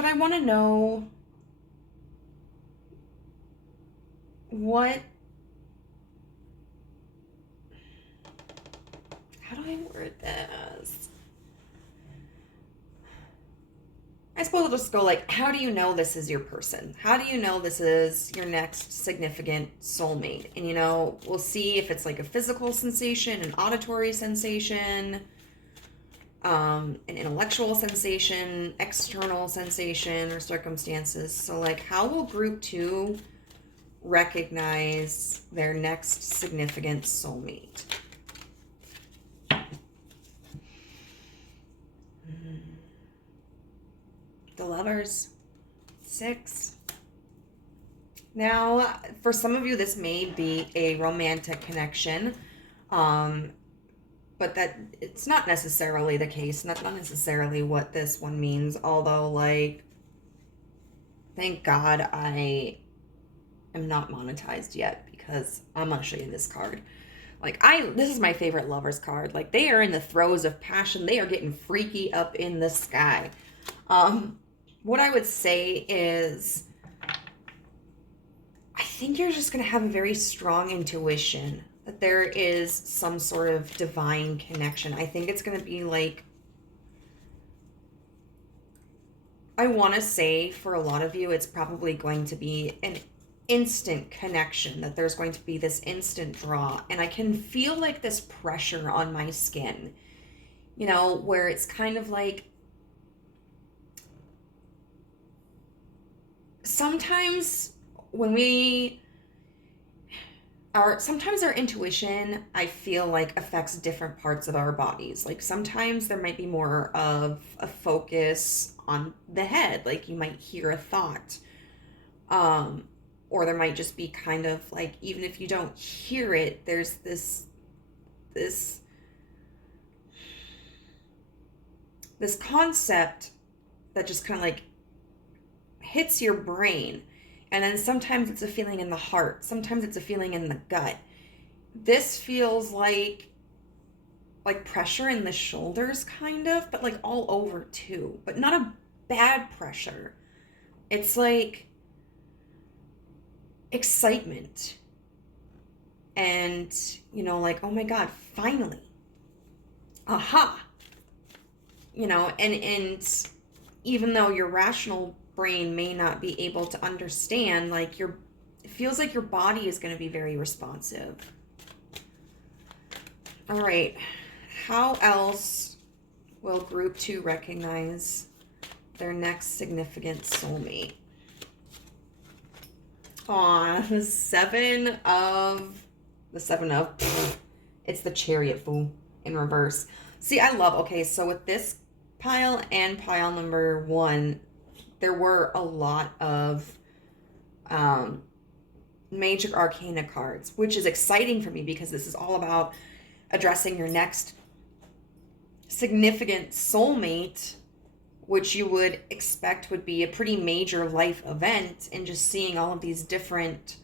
I want to know how do I word this? I suppose I'll just go like, how do you know this is your person? How do you know this is your next significant soulmate? And, we'll see if it's like a physical sensation, an auditory sensation, an intellectual sensation, external sensation, or circumstances. So, like, how will group 2 recognize their next significant soulmate? The Lovers, 6. Now, for some of you, this may be a romantic connection, but that it's not necessarily the case, and that's not necessarily what this one means. Although, like, thank God I am not monetized yet, because I'm gonna show you this card. Like, this is my favorite Lovers card. Like, they are in the throes of passion. They are getting freaky up in the sky. What I would say is, I think you're just going to have a very strong intuition that there is some sort of divine connection. I think it's going to be like, I want to say for a lot of you, it's probably going to be an instant connection, that there's going to be this instant draw. And I can feel like this pressure on my skin, where it's kind of like, sometimes sometimes our intuition, I feel like, affects different parts of our bodies. Like, sometimes there might be more of a focus on the head. Like, you might hear a thought. Or there might just be kind of like, even if you don't hear it, there's this concept that just kind of like hits your brain. And then sometimes it's a feeling in the heart. Sometimes it's a feeling in the gut. This feels like pressure in the shoulders, kind of, but like all over too. But not a bad pressure. It's like excitement. And, like, oh my God, finally. Aha. And even though your rational brain may not be able to understand, like, it feels like your body is going to be very responsive. All right, how else will group 2 recognize their next significant soulmate? The seven of it's the Chariot, fool, in reverse. See, okay, so with this pile and pile number 1, there were a lot of major arcana cards, which is exciting for me because this is all about addressing your next significant soulmate, which you would expect would be a pretty major life event. And just seeing all of these different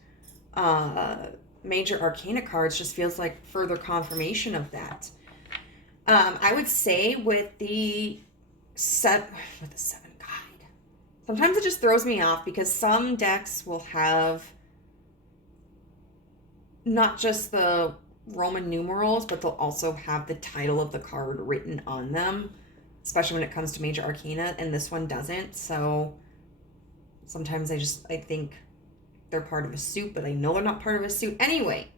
major arcana cards just feels like further confirmation of that. I would say with the seven guide, sometimes it just throws me off because some decks will have not just the Roman numerals, but they'll also have the title of the card written on them, especially when it comes to major arcana, and this one doesn't. So sometimes I think they're part of a suit, but I know they're not part of a suit. Anyway,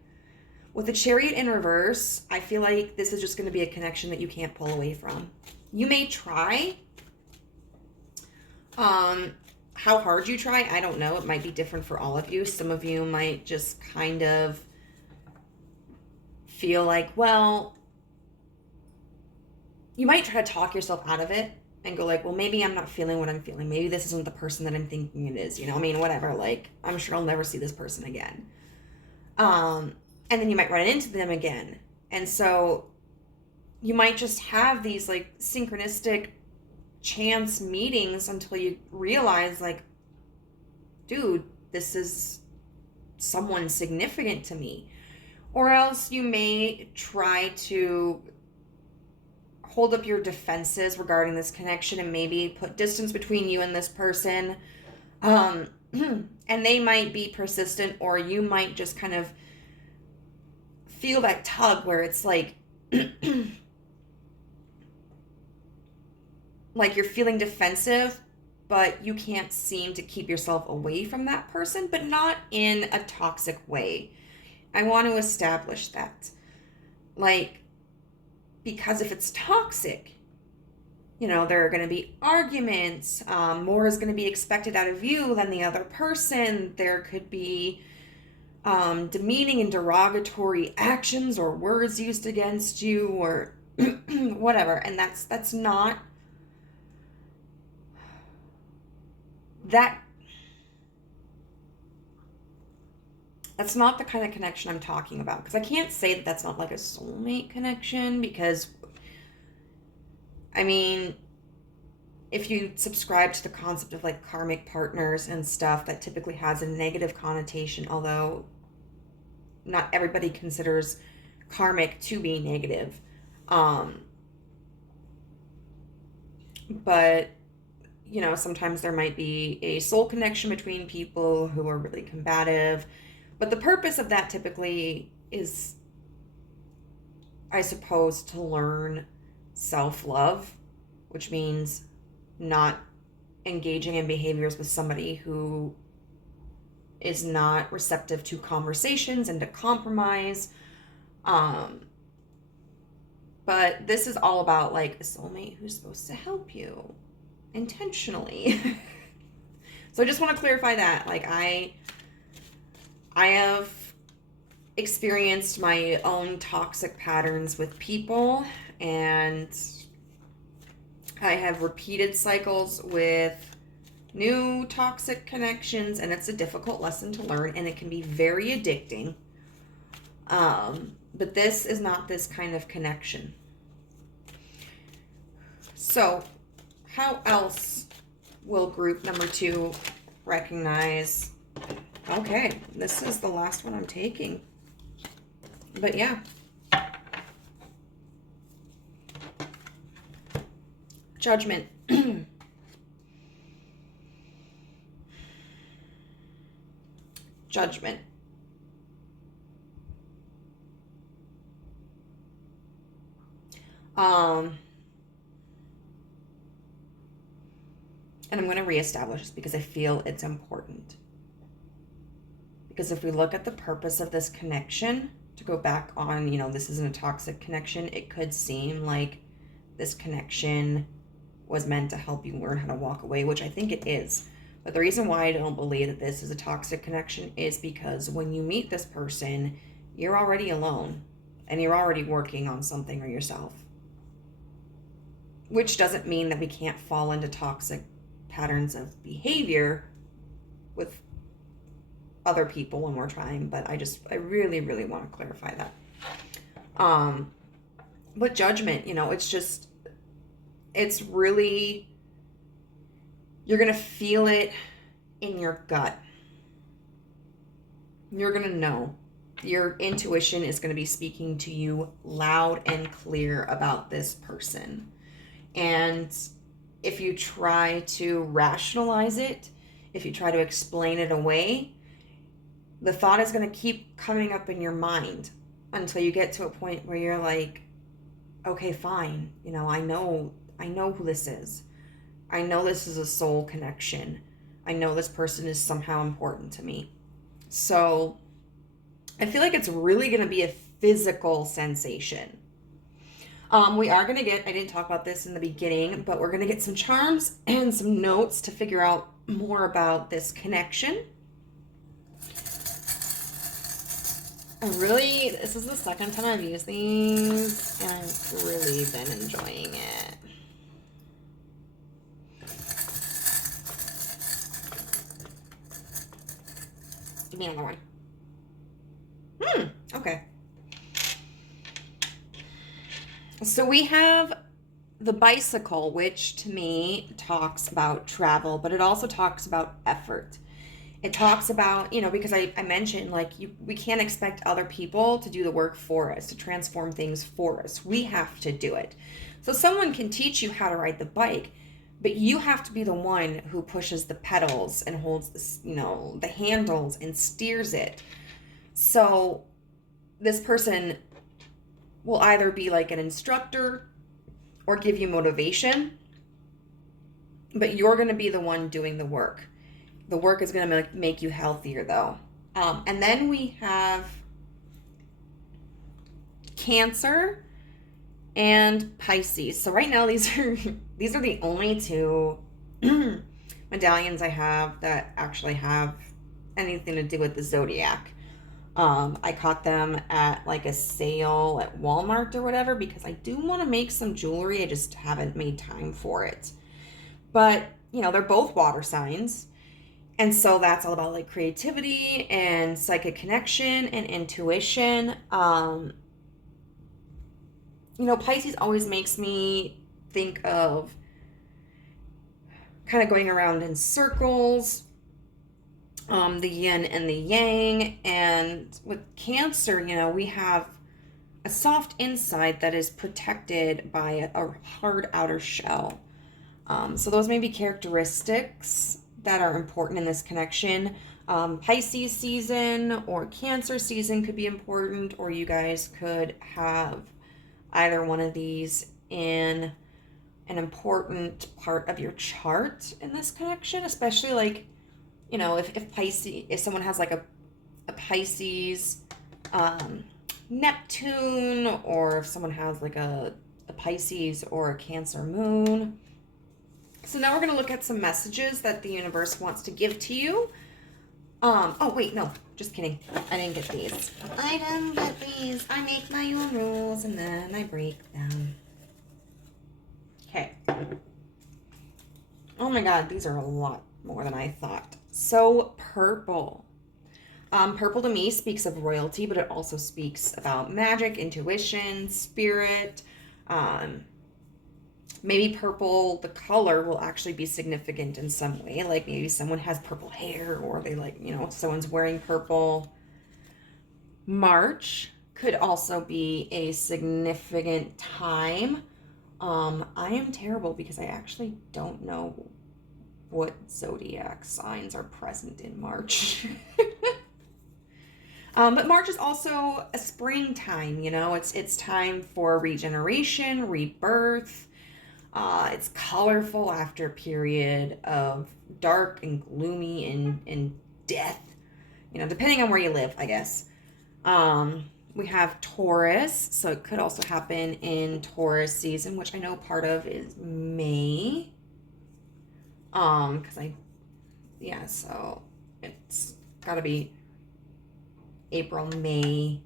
with the Chariot in reverse, I feel like this is just going to be a connection that you can't pull away from. You may try, How hard you try, I don't know. It might be different for all of you. Some of you might just kind of feel like, well, you might try to talk yourself out of it and go like, well, maybe I'm not feeling what I'm feeling. Maybe this isn't the person that I'm thinking it is. I mean, whatever. Like, I'm sure I'll never see this person again. And then you might run into them again. And so you might just have these like synchronistic chance meetings until you realize like, dude, this is someone significant to me. Or else you may try to hold up your defenses regarding this connection and maybe put distance between you and this person. And they might be persistent, or you might just kind of feel that tug where it's like, like you're feeling defensive, but you can't seem to keep yourself away from that person, but not in a toxic way. I want to establish that. Like, because if it's toxic, there are going to be arguments. More is going to be expected out of you than the other person. There could be demeaning and derogatory actions or words used against you or whatever. And that's not that's not the kind of connection I'm talking about. Because I can't say that that's not like a soulmate connection, because I mean, if you subscribe to the concept of like karmic partners and stuff, that typically has a negative connotation, although not everybody considers karmic to be negative. But sometimes there might be a soul connection between people who are really combative. But the purpose of that typically is, I suppose, to learn self-love, which means not engaging in behaviors with somebody who is not receptive to conversations and to compromise. But this is all about like a soulmate who's supposed to help you intentionally. So I just want to clarify that. Like I have experienced my own toxic patterns with people, and I have repeated cycles with new toxic connections, and it's a difficult lesson to learn, and it can be very addicting. But this is not this kind of connection. So how else will group number 2 recognize, okay, this is the last one I'm taking. But yeah. Judgment. Judgment. And I'm going to reestablish this because I feel it's important. Because if we look at the purpose of this connection, to go back on, this isn't a toxic connection, it could seem like this connection was meant to help you learn how to walk away, which I think it is. But the reason why I don't believe that this is a toxic connection is because when you meet this person, you're already alone and you're already working on something or yourself. Which doesn't mean that we can't fall into toxic patterns of behavior with other people when we're trying, but I really, really want to clarify that. But judgment, it's really, you're going to feel it in your gut. You're going to know. Your intuition is going to be speaking to you loud and clear about this person. And if you try to rationalize it, if you try to explain it away, the thought is going to keep coming up in your mind until you get to a point where you're like, okay, fine. I know who this is. I know this is a soul connection. I know this person is somehow important to me. So I feel like it's really going to be a physical sensation. We are going to get, I didn't talk about this in the beginning, but we're going to get some charms and some notes to figure out more about this connection. This is the second time I've used these, and I've really been enjoying it. Give me another one. Okay. So we have the bicycle, which to me talks about travel, but it also talks about effort. It talks about, because I mentioned, like, we can't expect other people to do the work for us, to transform things for us. We have to do it. So someone can teach you how to ride the bike, but you have to be the one who pushes the pedals and holds the handles and steers it. So this person will either be like an instructor or give you motivation, but you're going to be the one doing the work. The work is going to make you healthier, though. And then we have Cancer and Pisces. So right now, these are the only two medallions I have that actually have anything to do with the zodiac. I caught them at like a sale at Walmart or whatever because I do want to make some jewelry. I just haven't made time for it. But, they're both water signs. And so that's all about like creativity and psychic connection and intuition. Pisces always makes me think of kind of going around in circles, the yin and the yang. And with Cancer, we have a soft inside that is protected by a hard outer shell. So those may be characteristics that are important in this connection. Pisces season or Cancer season could be important, or you guys could have either one of these in an important part of your chart in this connection, especially like, if someone has like a Pisces Neptune, or if someone has like a Pisces or a Cancer moon. So now we're going to look at some messages that the universe wants to give to you. Oh, wait, no, just kidding. I didn't get these. I make my own rules and then I break them. Okay. Oh my God, these are a lot more than I thought. So purple. Purple to me speaks of royalty, but it also speaks about magic, intuition, spirit. Maybe purple, the color, will actually be significant in some way. Like maybe someone has purple hair, or they someone's wearing purple. March could also be a significant time. I am terrible because I actually don't know what zodiac signs are present in March. But March is also a springtime, it's time for regeneration, rebirth. It's colorful after a period of dark and gloomy and death, depending on where you live, I guess. We have Taurus, so it could also happen in Taurus season, which I know part of is May. So it's gotta be April and May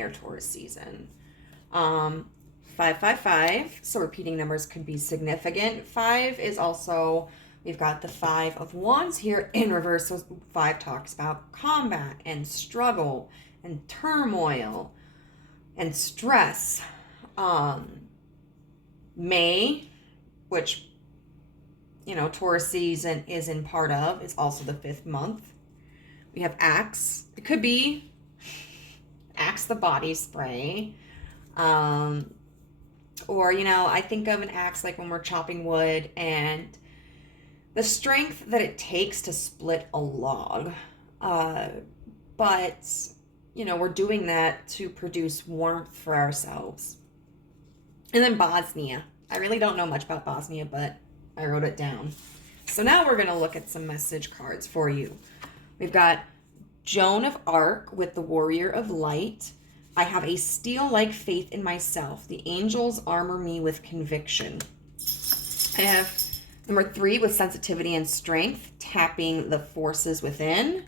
are Taurus season. 555, so repeating numbers could be significant. 5 is also, we've got the 5 of Wands here in reverse. So 5 talks about combat and struggle and turmoil and stress. May, which, Taurus season is in part of, is also the 5th month. We have Axe. It could be Axe the body spray. Or, I think of an axe like when we're chopping wood and the strength that it takes to split a log. But, we're doing that to produce warmth for ourselves. And then Bosnia. I really don't know much about Bosnia, but I wrote it down. So now we're going to look at some message cards for you. We've got Joan of Arc with the Warrior of Light. I have a steel-like faith in myself. The angels armor me with conviction. I have number 3 with sensitivity and strength, tapping the forces within.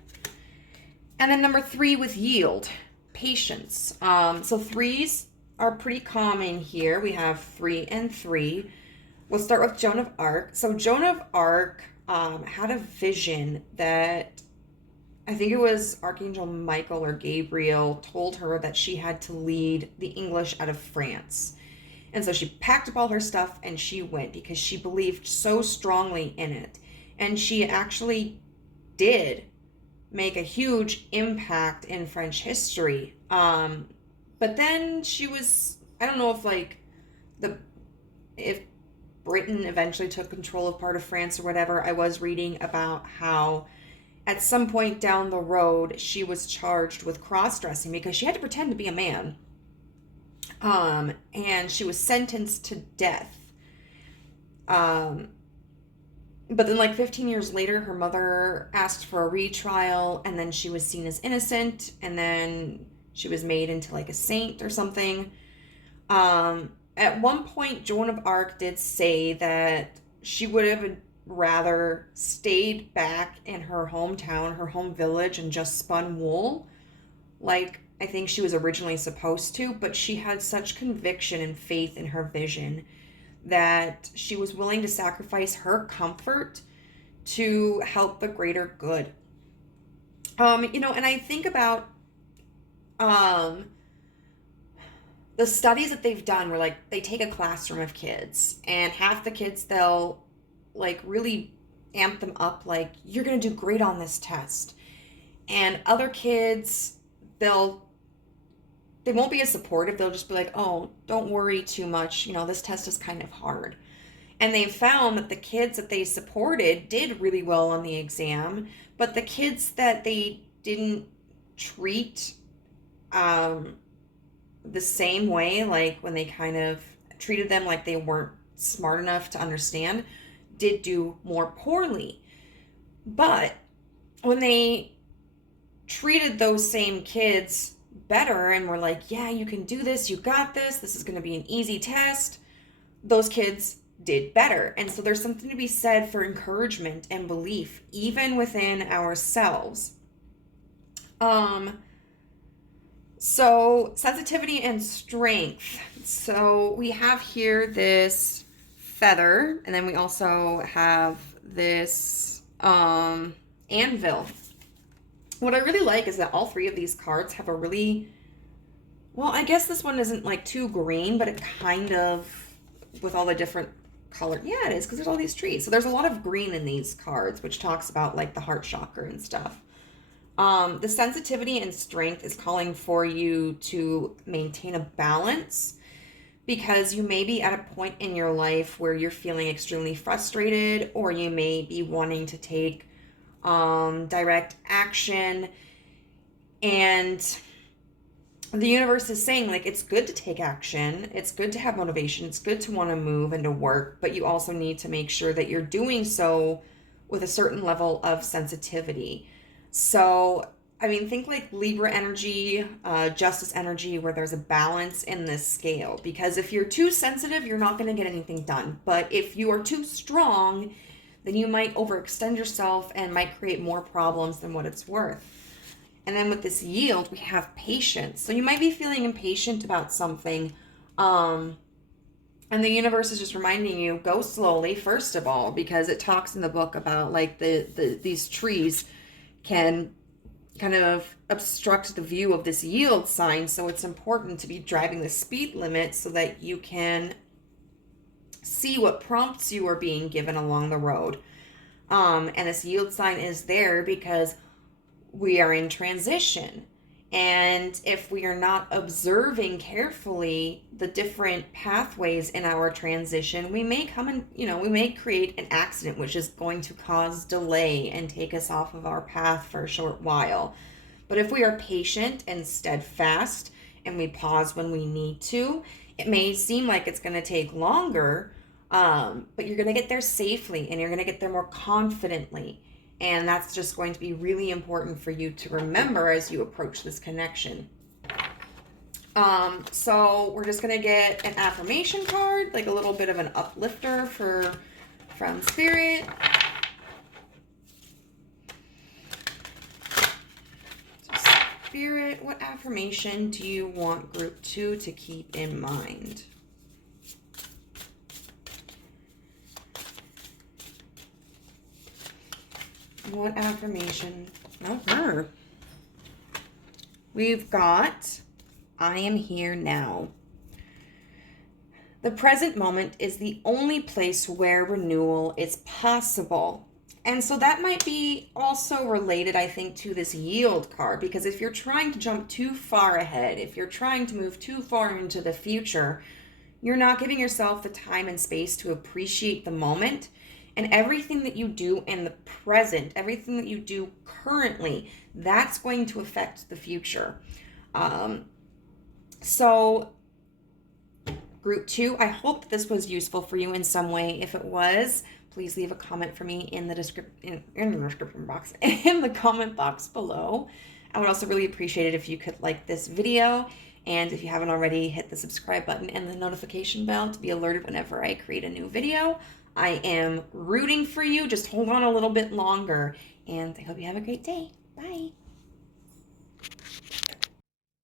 And then number 3 with yield, patience. So 3s are pretty common here. We have 3 and 3. We'll start with Joan of Arc. So Joan of Arc had a vision that I think it was Archangel Michael or Gabriel told her that she had to lead the English out of France. And so she packed up all her stuff and she went because she believed so strongly in it. And she actually did make a huge impact in French history. But then she was, I don't know if Britain eventually took control of part of France or whatever. I was reading about how at some point down the road, she was charged with cross-dressing because she had to pretend to be a man. And she was sentenced to death. But then like 15 years later, her mother asked for a retrial, and then she was seen as innocent, and then she was made into like a saint or something. At one point, Joan of Arc did say that she would have rather stayed back in her hometown, her home village, and just spun wool, like I think she was originally supposed to, but she had such conviction and faith in her vision that she was willing to sacrifice her comfort to help the greater good. And I think about the studies that they've done where like they take a classroom of kids and half the kids, they'll like really amp them up, like you're going to do great on this test. And other kids, they won't be as supportive. They'll just be like, oh, don't worry too much. This test is kind of hard. And they found that the kids that they supported did really well on the exam, but the kids that they didn't treat the same way, like when they kind of treated them like they weren't smart enough to understand, did do more poorly. But when they treated those same kids better and were like, yeah, you can do this, you got this is going to be an easy test, those kids did better. And so there's something to be said for encouragement and belief, even within ourselves. So sensitivity and strength. So we have here this feather, and then we also have this anvil. What I really like is that all 3 of these cards have a really, well, I guess this one isn't like too green, but it kind of, with all the different color, yeah, it is, because there's all these trees. So there's a lot of green in these cards, which talks about like the heart chakra and stuff. The sensitivity and strength is calling for you to maintain a balance, because you may be at a point in your life where you're feeling extremely frustrated, or you may be wanting to take direct action, and the universe is saying like it's good to take action, it's good to have motivation, it's good to want to move and to work, but you also need to make sure that you're doing so with a certain level of sensitivity. So think like Libra energy, justice energy, where there's a balance in this scale, because if you're too sensitive, you're not going to get anything done. But if you are too strong, then you might overextend yourself and might create more problems than what it's worth. And then with this yield, we have patience. So you might be feeling impatient about something, and the universe is just reminding you, go slowly, first of all, because it talks in the book about like these trees can kind of obstruct the view of this yield sign. So it's important to be driving the speed limit so that you can see what prompts you are being given along the road. And this yield sign is there because we are in transition. And if we are not observing carefully the different pathways in our transition, we may we may create an accident, which is going to cause delay and take us off of our path for a short while. But if we are patient and steadfast and we pause when we need to, it may seem like it's going to take longer, but you're going to get there safely and you're going to get there more confidently. And that's just going to be really important for you to remember as you approach this connection. So we're just gonna get an affirmation card, like a little bit of an uplifter from Spirit. So Spirit, what affirmation do you want group 2 to keep in mind? What affirmation? Oh, we've got, I am here now. The present moment is the only place where renewal is possible. And so that might be also related, I think, to this yield card, because if you're trying to jump too far ahead, if you're trying to move too far into the future, you're not giving yourself the time and space to appreciate the moment. And everything that you do in the present, everything that you do currently, that's going to affect the future. So group 2, I hope this was useful for you in some way. If it was, please leave a comment for me in the description box, in the comment box below. I would also really appreciate it if you could like this video. And if you haven't already, hit the subscribe button and the notification bell to be alerted whenever I create a new video. I am rooting for you. Just hold on a little bit longer. And I hope you have a great day. Bye.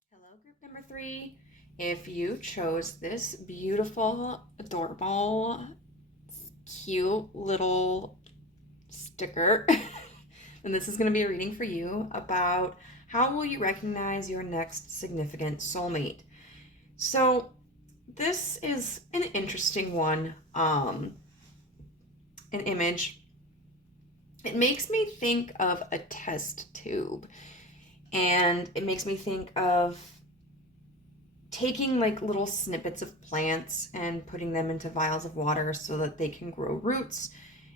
Hello, group number 3. If you chose this beautiful, adorable, cute little sticker, then this is going to be a reading for you about how will you recognize your next significant soulmate. So this is an interesting one, an image. It makes me think of a test tube, and it makes me think of taking like little snippets of plants and putting them into vials of water so that they can grow roots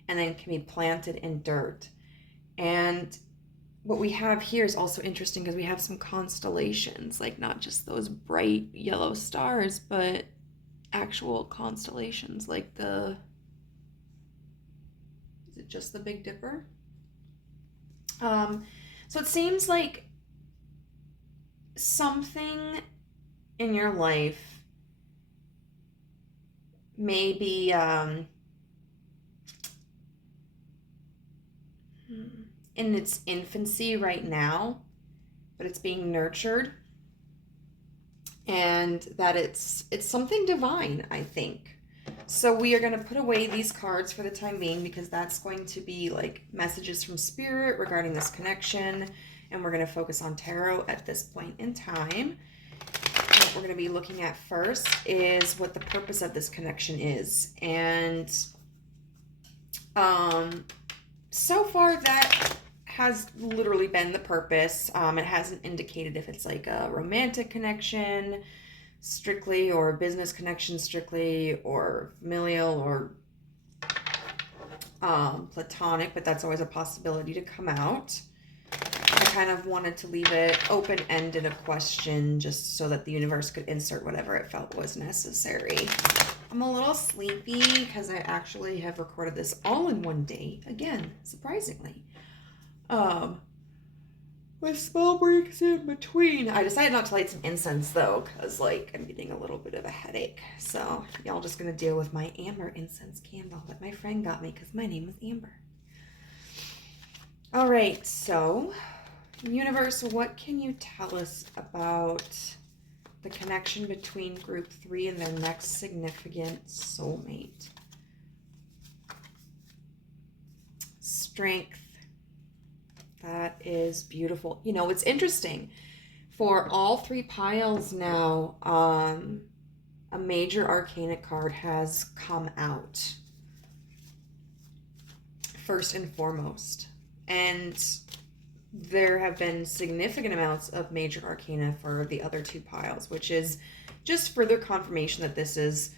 and then can be planted in dirt. And what we have here is also interesting because we have some constellations, like not just those bright yellow stars, but actual constellations like is it just the Big Dipper? So it seems like something in your life maybe in its infancy right now, but it's being nurtured, and that it's something divine, I think. So we are going to put away these cards for the time being because that's going to be like messages from Spirit regarding this connection, and we're going to focus on tarot at this point in time. What we're going to be looking at first is what the purpose of this connection is. And so far that has literally been the purpose. It hasn't indicated if it's like a romantic connection strictly, or a business connection strictly, or familial, or platonic, but that's always a possibility to come out. I kind of wanted to leave it open-ended, a question, just so that the universe could insert whatever it felt was necessary. I'm a little sleepy because I actually have recorded this all in one day, again, surprisingly. With small breaks in between. I decided not to light some incense though, because like I'm getting a little bit of a headache. So y'all just gonna deal with my amber incense candle that my friend got me because my name is Amber. All right, so universe, what can you tell us about the connection between group 3 and their next significant soulmate? Strength. That is beautiful. You know, it's interesting. For all 3 piles now, a major arcana card has come out. First and foremost. And there have been significant amounts of major arcana for the other 2 piles, which is just further confirmation that this is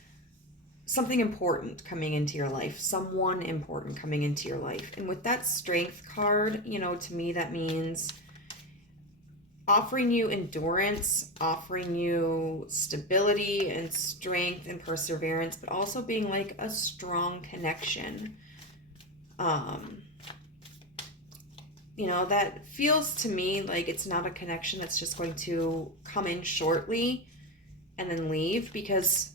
something important coming into your life, someone important coming into your life. And with that strength card, you know, to me that means offering you endurance, offering you stability and strength and perseverance, but also being like a strong connection. You know, that feels to me like it's not a connection that's just going to come in shortly. and then leave, because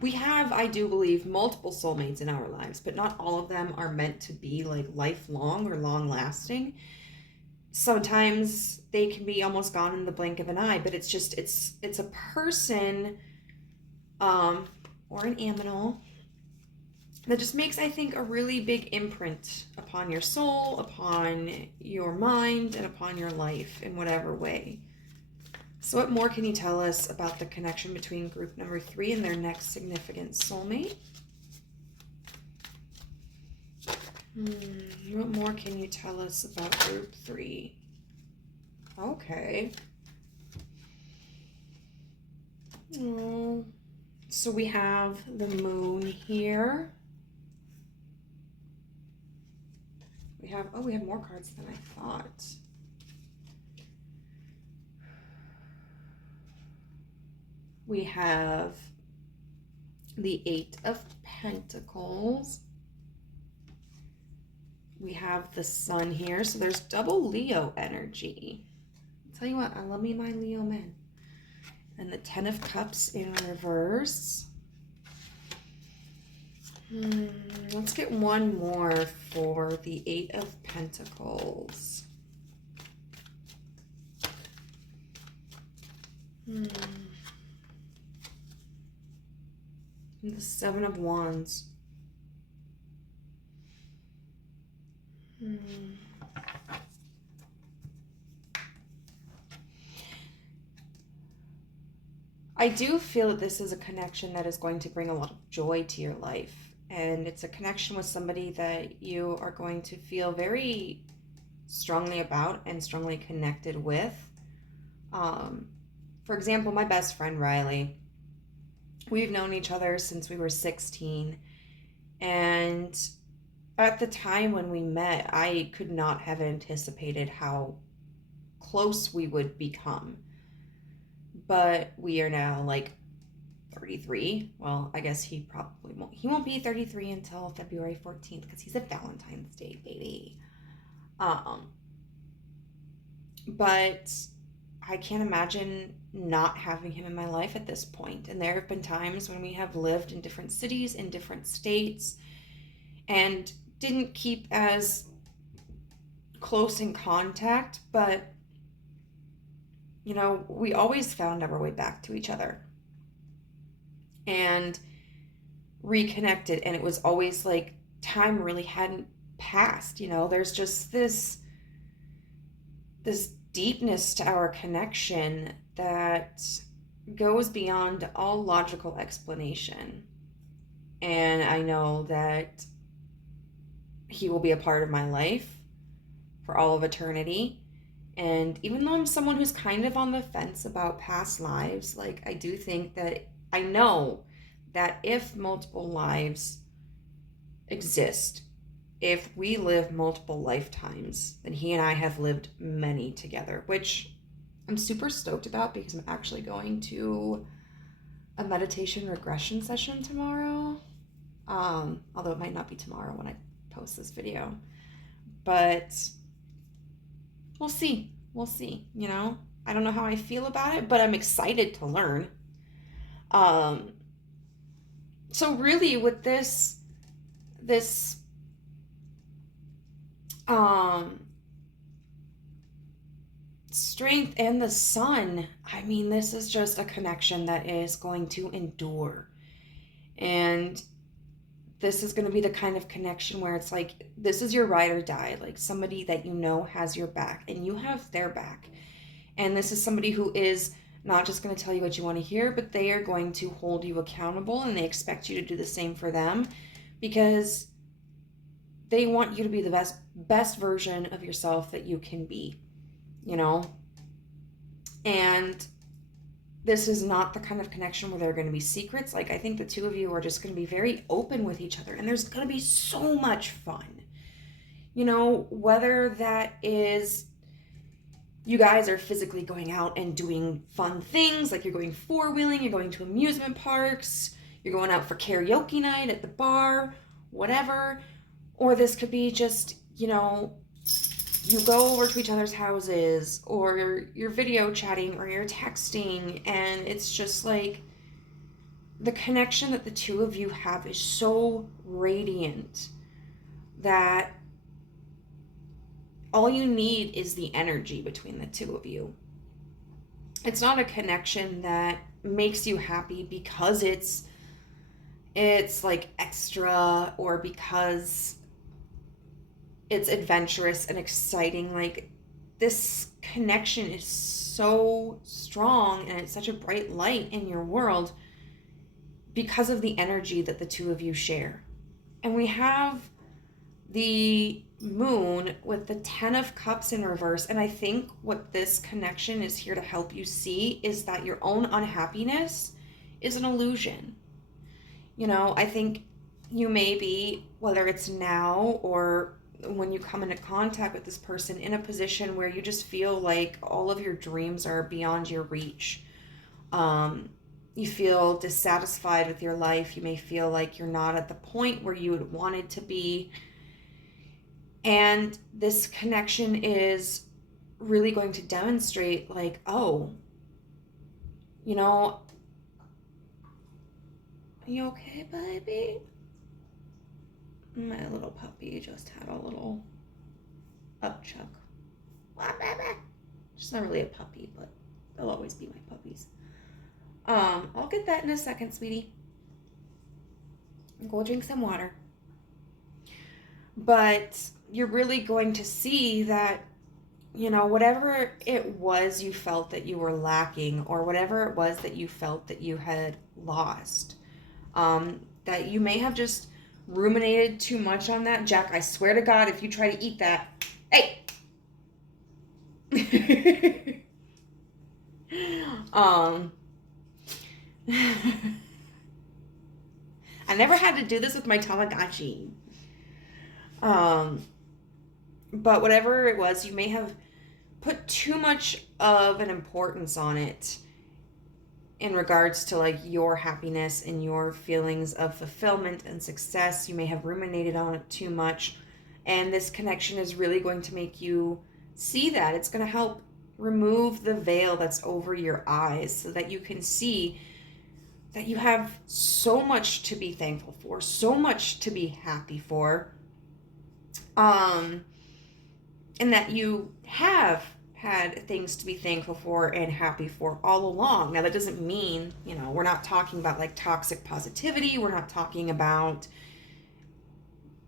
we have, I do believe, multiple soulmates in our lives, but not all of them are meant to be like lifelong or long lasting. Sometimes they can be almost gone in the blink of an eye, but it's just, it's a person, or an animal that just makes, I think, a really big imprint upon your soul, upon your mind, and upon your life in whatever way. So what more can you tell us about the connection between group number 3 and their next significant soulmate? What more can you tell us about group 3? Okay. Oh, so we have the moon here. We have more cards than I thought. We have the 8 of Pentacles. We have the Sun here, so there's double Leo energy. I'll tell you what, I love me my Leo men. And the 10 of Cups in reverse. Let's get one more for the 8 of Pentacles. And the 7 of Wands. I do feel that this is a connection that is going to bring a lot of joy to your life. And it's a connection with somebody that you are going to feel very strongly about and strongly connected with. For example, my best friend, Riley, we've known each other since we were 16. And at the time when we met, I could not have anticipated how close we would become. But we are now like 33. Well, I guess he probably won't. He won't be 33 until February 14th because he's a Valentine's Day baby. But I can't imagine not having him in my life at this point. And there have been times when we have lived in different cities, in different states, and didn't keep as close in contact, but you know, we always found our way back to each other and reconnected. And it was always like time really hadn't passed. You know, there's just this deepness to our connection that goes beyond all logical explanation. And I know that he will be a part of my life for all of eternity. And even though I'm someone who's kind of on the fence about past lives, like I do think that I know that if multiple lives exist, if we live multiple lifetimes, then he and I have lived many together, which I'm super stoked about because I'm actually going to a meditation regression session tomorrow. Although it might not be tomorrow when I post this video, but we'll see. We'll see, you know? I don't know how I feel about it, but I'm excited to learn. So really with this strength and the sun, I mean, this is just a connection that is going to endure. And this is going to be the kind of connection where it's like, this is your ride or die, like somebody that you know has your back and you have their back. And this is somebody who is not just going to tell you what you want to hear, but they are going to hold you accountable, and they expect you to do the same for them because they want you to be the best version of yourself that you can be, you know? And this is not the kind of connection where there are going to be secrets. Like, I think the two of you are just going to be very open with each other, and there's going to be so much fun. You know, whether that is you guys are physically going out and doing fun things, like you're going four-wheeling, you're going to amusement parks, you're going out for karaoke night at the bar, whatever. Or this could be just, you know, you go over to each other's houses, or you're video chatting, or you're texting, and it's just like the connection that the two of you have is so radiant that all you need is the energy between the two of you. It's not a connection that makes you happy because it's like extra, or because it's adventurous and exciting. Like, this connection is so strong, and it's such a bright light in your world because of the energy that the two of you share. And we have the moon with the 10 of cups in reverse, and I think what this connection is here to help you see is that your own unhappiness is an illusion. You know, I think you may be, whether it's now or when you come into contact with this person, in a position where you just feel like all of your dreams are beyond your reach. You feel dissatisfied with your life. You may feel like you're not at the point where you would wanted to be. And this connection is really going to demonstrate, like, oh, you know, are you okay, baby? My little puppy just had a little upchuck. What, baby? She's not really a puppy, but they'll always be my puppies. I'll get that in a second, sweetie. Go drink some water. But you're really going to see that, you know, whatever it was you felt that you were lacking, or whatever it was that you felt that you had lost, that you may have just ruminated too much on that. Jack, I swear to God, if you try to eat that, hey! I never had to do this with my Tamagotchi. But whatever it was, you may have put too much of an importance on it in regards to like your happiness and your feelings of fulfillment and success. You may have ruminated on it too much, and this connection is really going to make you see that. It's going to help remove the veil that's over your eyes, so that you can see that you have so much to be thankful for, so much to be happy for, and that you have had things to be thankful for and happy for all along. Now, that doesn't mean, you know, we're not talking about like toxic positivity. We're not talking about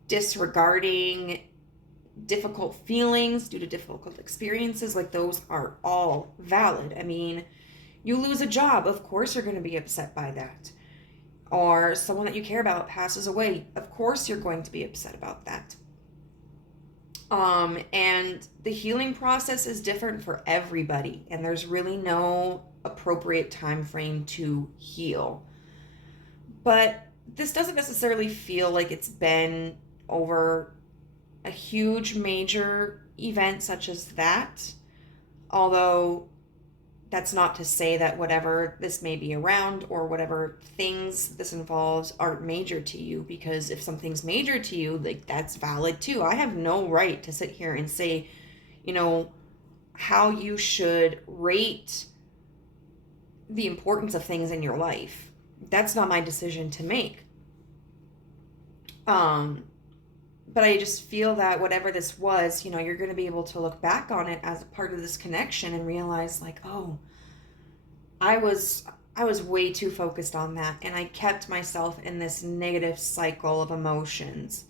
disregarding difficult feelings due to difficult experiences. Like, those are all valid. I mean, you lose a job, of course you're going to be upset by that. Or someone that you care about passes away, of course you're going to be upset about that. And the healing process is different for everybody, and there's really no appropriate time frame to heal. But this doesn't necessarily feel like it's been over a huge major event such as that, although that's not to say that whatever this may be around, or whatever things this involves, aren't major to you, because if something's major to you, like, that's valid too. I have no right to sit here and say, you know, how you should rate the importance of things in your life. That's not my decision to make. But I just feel that whatever this was, you know, you're going to be able to look back on it as a part of this connection and realize, like, oh, I was way too focused on that, and I kept myself in this negative cycle of emotions.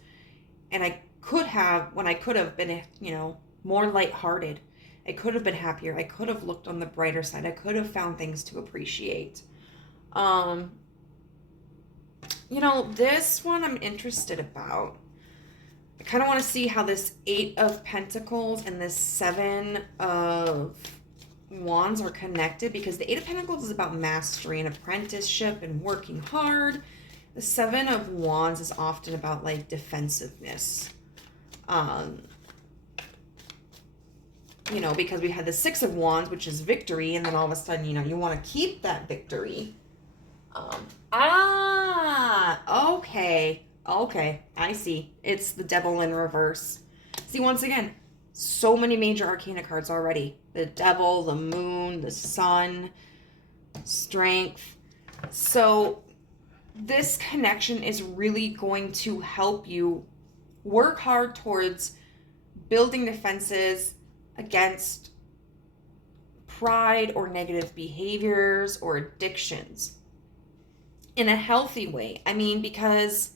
And I could have, when I could have been, you know, more lighthearted, I could have been happier. I could have looked on the brighter side. I could have found things to appreciate. You know, this one I'm interested about. I kind of want to see how this 8 of Pentacles and this 7 of Wands are connected, because the 8 of Pentacles is about mastery and apprenticeship and working hard. The 7 of Wands is often about like defensiveness. You know, because we had the 6 of Wands, which is victory, and then all of a sudden, you know, you want to keep that victory. Okay, I see. It's the devil in reverse. See, once again, So many major arcana cards already. The devil, the moon, the sun, strength. So this connection is really going to help you work hard towards building defenses against pride or negative behaviors or addictions in a healthy way. I mean, because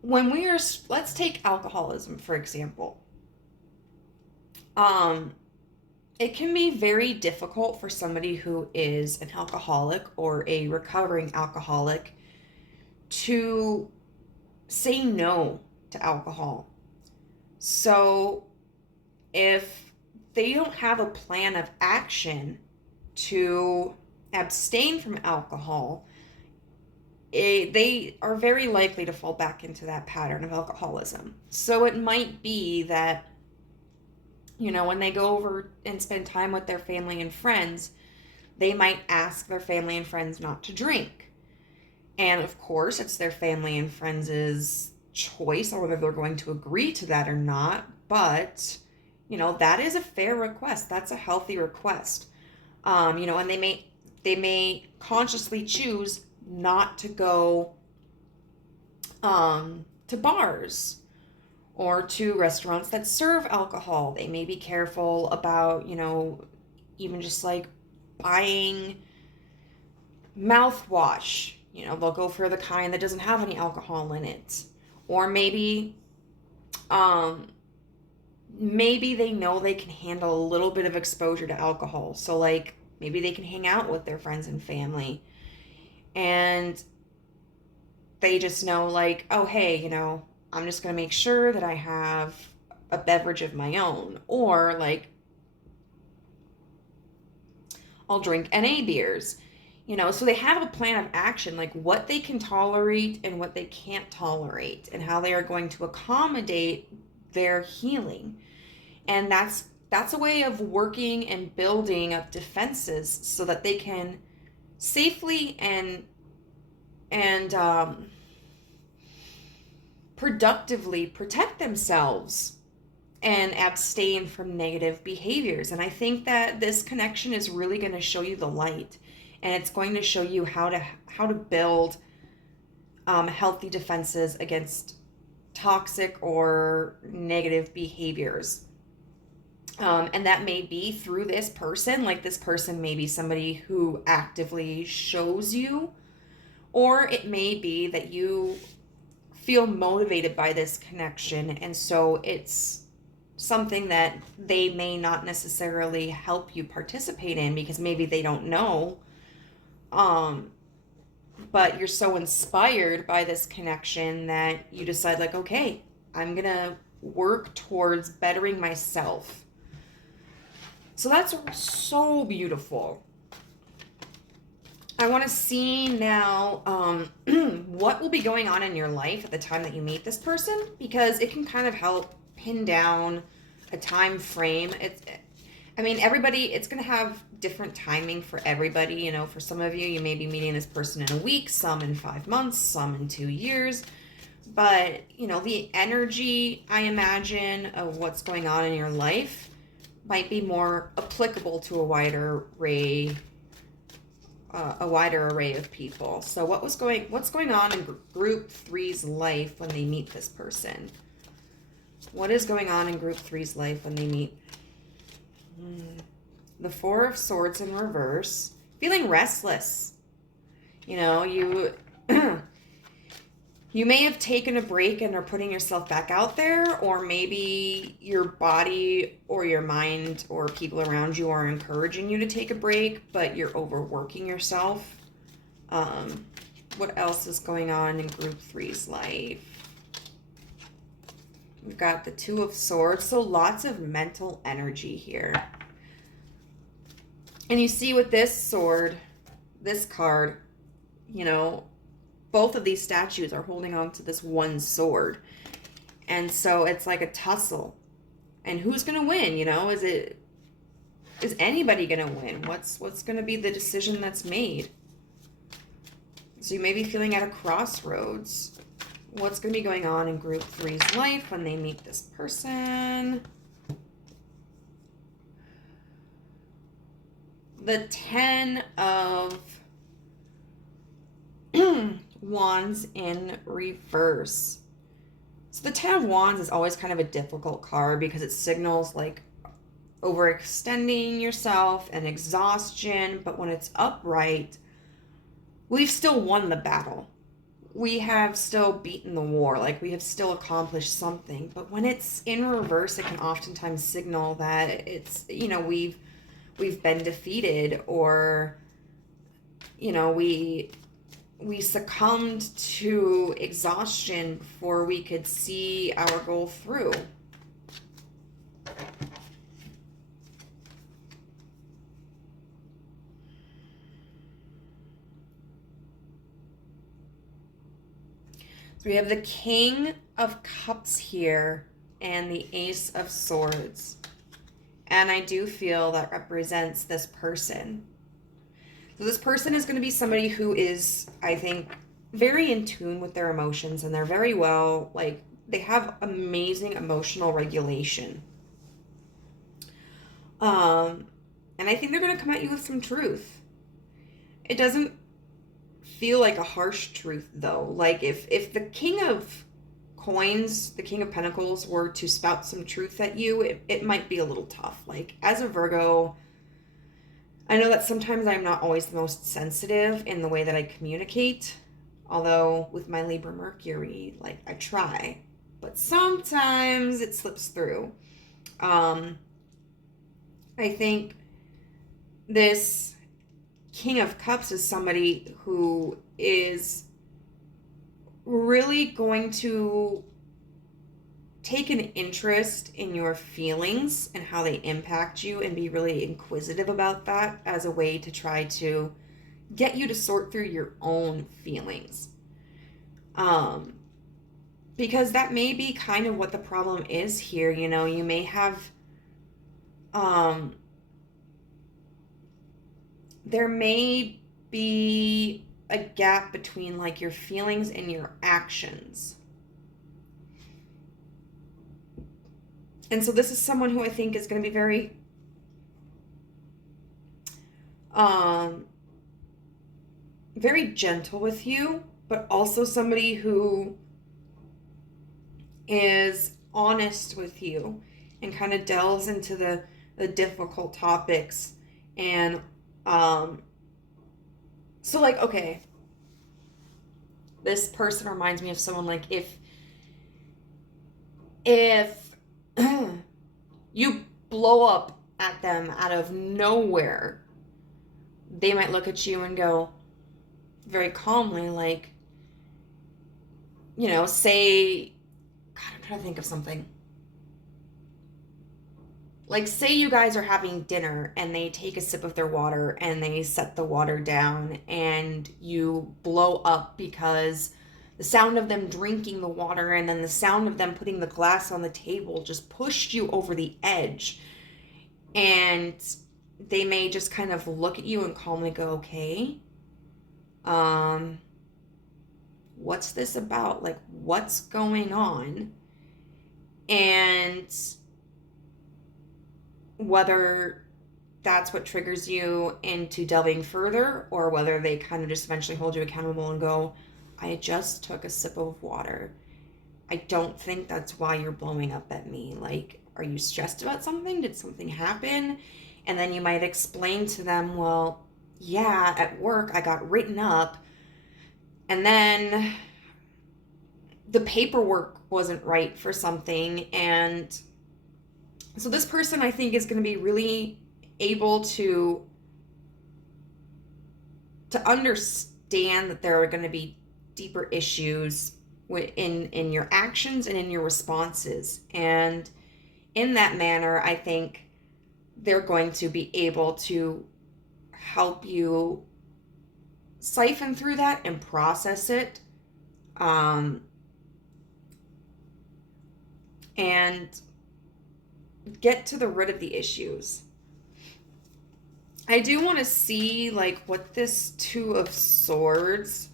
when let's take alcoholism, for example. It can be very difficult for somebody who is an alcoholic or a recovering alcoholic to say no to alcohol. So if they don't have a plan of action to abstain from alcohol, they are very likely to fall back into that pattern of alcoholism. So it might be that, when they go over and spend time with their family and friends, they might ask their family and friends not to drink. And of course, it's their family and friends' choice on whether they're going to agree to that or not. But, that is a fair request. That's a healthy request. And they may consciously choose not to go to bars or to restaurants that serve alcohol. They may be careful about, even just like buying mouthwash. They'll go for the kind that doesn't have any alcohol in it. Or maybe they know they can handle a little bit of exposure to alcohol. So like maybe they can hang out with their friends and family. And they just know like, oh, hey, I'm just going to make sure that I have a beverage of my own. Or like, I'll drink NA beers. So they have a plan of action, like what they can tolerate and what they can't tolerate, and how they are going to accommodate their healing. And that's a way of working and building up defenses so that they can safely and productively protect themselves and abstain from negative behaviors. And I think that this connection is really going to show you the light, and it's going to show you how to build healthy defenses against toxic or negative behaviors. And that may be through this person. Like this person may be somebody who actively shows you, or it may be that you feel motivated by this connection, and so it's something that they may not necessarily help you participate in because maybe they don't know. But you're so inspired by this connection that you decide like, okay, I'm gonna work towards bettering myself. So that's so beautiful. I want to see now what will be going on in your life at the time that you meet this person, because it can kind of help pin down a time frame. Everybody, it's going to have different timing for everybody. For some of you, you may be meeting this person in a week, some in 5 months, some in 2 years. But, the energy, I imagine, of what's going on in your life might be more applicable to a wider array of people. So what's going on in group 3's life when they meet this person? What is going on in group 3's life when they meet? The 4 of Swords in reverse. Feeling restless. You may have taken a break and are putting yourself back out there, or maybe your body or your mind or people around you are encouraging you to take a break, but you're overworking yourself. What else is going on in group 3's life? We've got the 2 of Swords, so lots of mental energy here. And you see with this sword, this card, both of these statues are holding on to this one sword. And so it's like a tussle. And who's going to win? Is anybody going to win? What's going to be the decision that's made? So you may be feeling at a crossroads. what's going to be going on in group 3's life when they meet this person. The 10 of Wands in reverse. So the 10 of Wands is always kind of a difficult card because it signals like overextending yourself and exhaustion. But when it's upright, we've still won the battle. We have still beaten the war. Like, we have still accomplished something. But when it's in reverse, it can oftentimes signal that it's, you know, we've been defeated, or, you know, we succumbed to exhaustion before we could see our goal through. So we have the King of Cups here and the Ace of Swords. And I do feel that represents this person. So this person is going to be somebody who is, I think, very in tune with their emotions, and they're very well, like, they have amazing emotional regulation. And I think they're going to come at you with some truth. It doesn't feel like a harsh truth, though. Like, if the King of Coins, the King of Pentacles, were to spout some truth at you, it might be a little tough. Like, as a Virgo, I know that sometimes I'm not always the most sensitive in the way that I communicate, although with my Libra Mercury, like, I try, but sometimes it slips through. I think this King of Cups is somebody who is really going to take an interest in your feelings and how they impact you, and be really inquisitive about that as a way to try to get you to sort through your own feelings. Because that may be kind of what the problem is here. You know, you may have, there may be a gap between like your feelings and your actions. And so this is someone who I think is going to be very very gentle with you, but also somebody who is honest with you and kind of delves into the difficult topics. And so, like, okay, this person reminds me of someone, like, if you blow up at them out of nowhere, they might look at you and go very calmly, like, you know, say, God, I'm trying to think of something. Like, say you guys are having dinner and they take a sip of their water and they set the water down, and you blow up because the sound of them drinking the water and then the sound of them putting the glass on the table just pushed you over the edge. And they may just kind of look at you and calmly go, okay, what's this about? Like, what's going on? And whether that's what triggers you into delving further, or whether they kind of just eventually hold you accountable and go, I just took a sip of water. I don't think that's why you're blowing up at me. Like, are you stressed about something? Did something happen? And then you might explain to them, well, yeah, at work I got written up, and then the paperwork wasn't right for something. And so this person, I think, is going to be really able to understand that there are going to be deeper issues in your actions and in your responses. And in that manner, I think they're going to be able to help you siphon through that and process it, and get to the root of the issues. I do want to see, like, what this Two of Swords,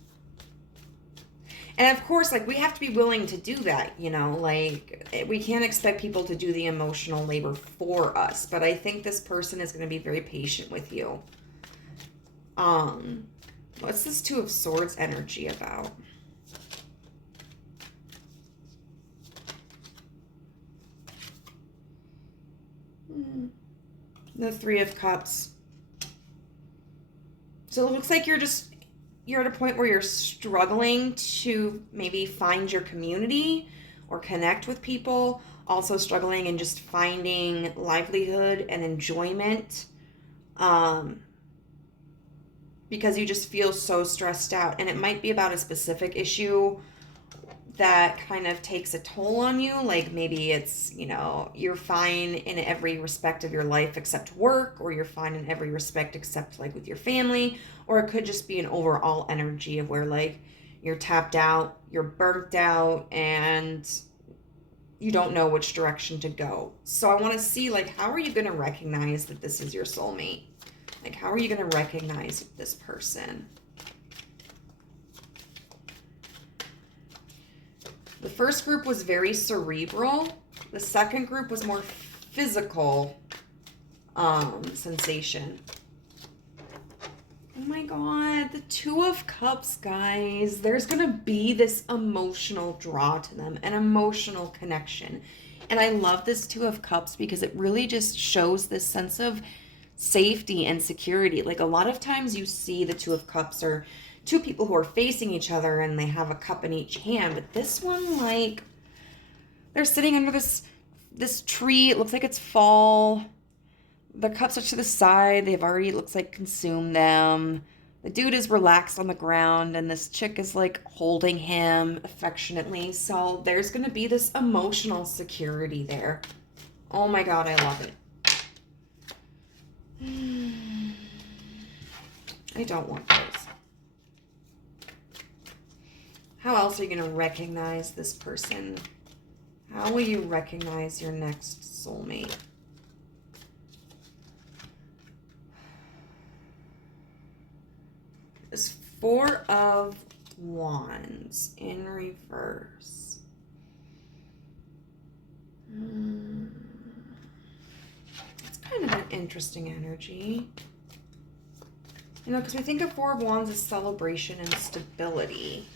And of course, like, we have to be willing to do that, you know, like, we can't expect people to do the emotional labor for us, but I think this person is going to be very patient with you. What's this Two of Swords energy about? The Three of Cups. So it looks like you're at a point where you're struggling to maybe find your community or connect with people. Also struggling and just finding livelihood and enjoyment. Because you just feel so stressed out. And it might be about a specific issue that kind of takes a toll on you. Like maybe it's, you know, you're fine in every respect of your life except work, or you're fine in every respect except like with your family, or it could just be an overall energy of where like you're tapped out, you're burnt out, and you don't know which direction to go. So I want to see, like, how are you going to recognize that this is your soulmate? Like, how are you going to recognize this person? The first group was very cerebral. The second group was more physical sensation. Oh my God, the Two of Cups, guys. There's going to be this emotional draw to them, an emotional connection. And I love this Two of Cups because it really just shows this sense of safety and security. Like a lot of times you see the Two of Cups are two people who are facing each other and they have a cup in each hand, but this one, like, they're sitting under this tree. It looks like it's fall. The cups are to the side. They've already, it looks like, consumed them. The dude is relaxed on the ground and this chick is like holding him affectionately. So there's going to be this emotional security there. Oh my God, I love it. I don't want those. How else are you going to recognize this person? How will you recognize your next soulmate? This Four of Wands in reverse. It's kind of an interesting energy. You know, because we think of Four of Wands as celebration and stability.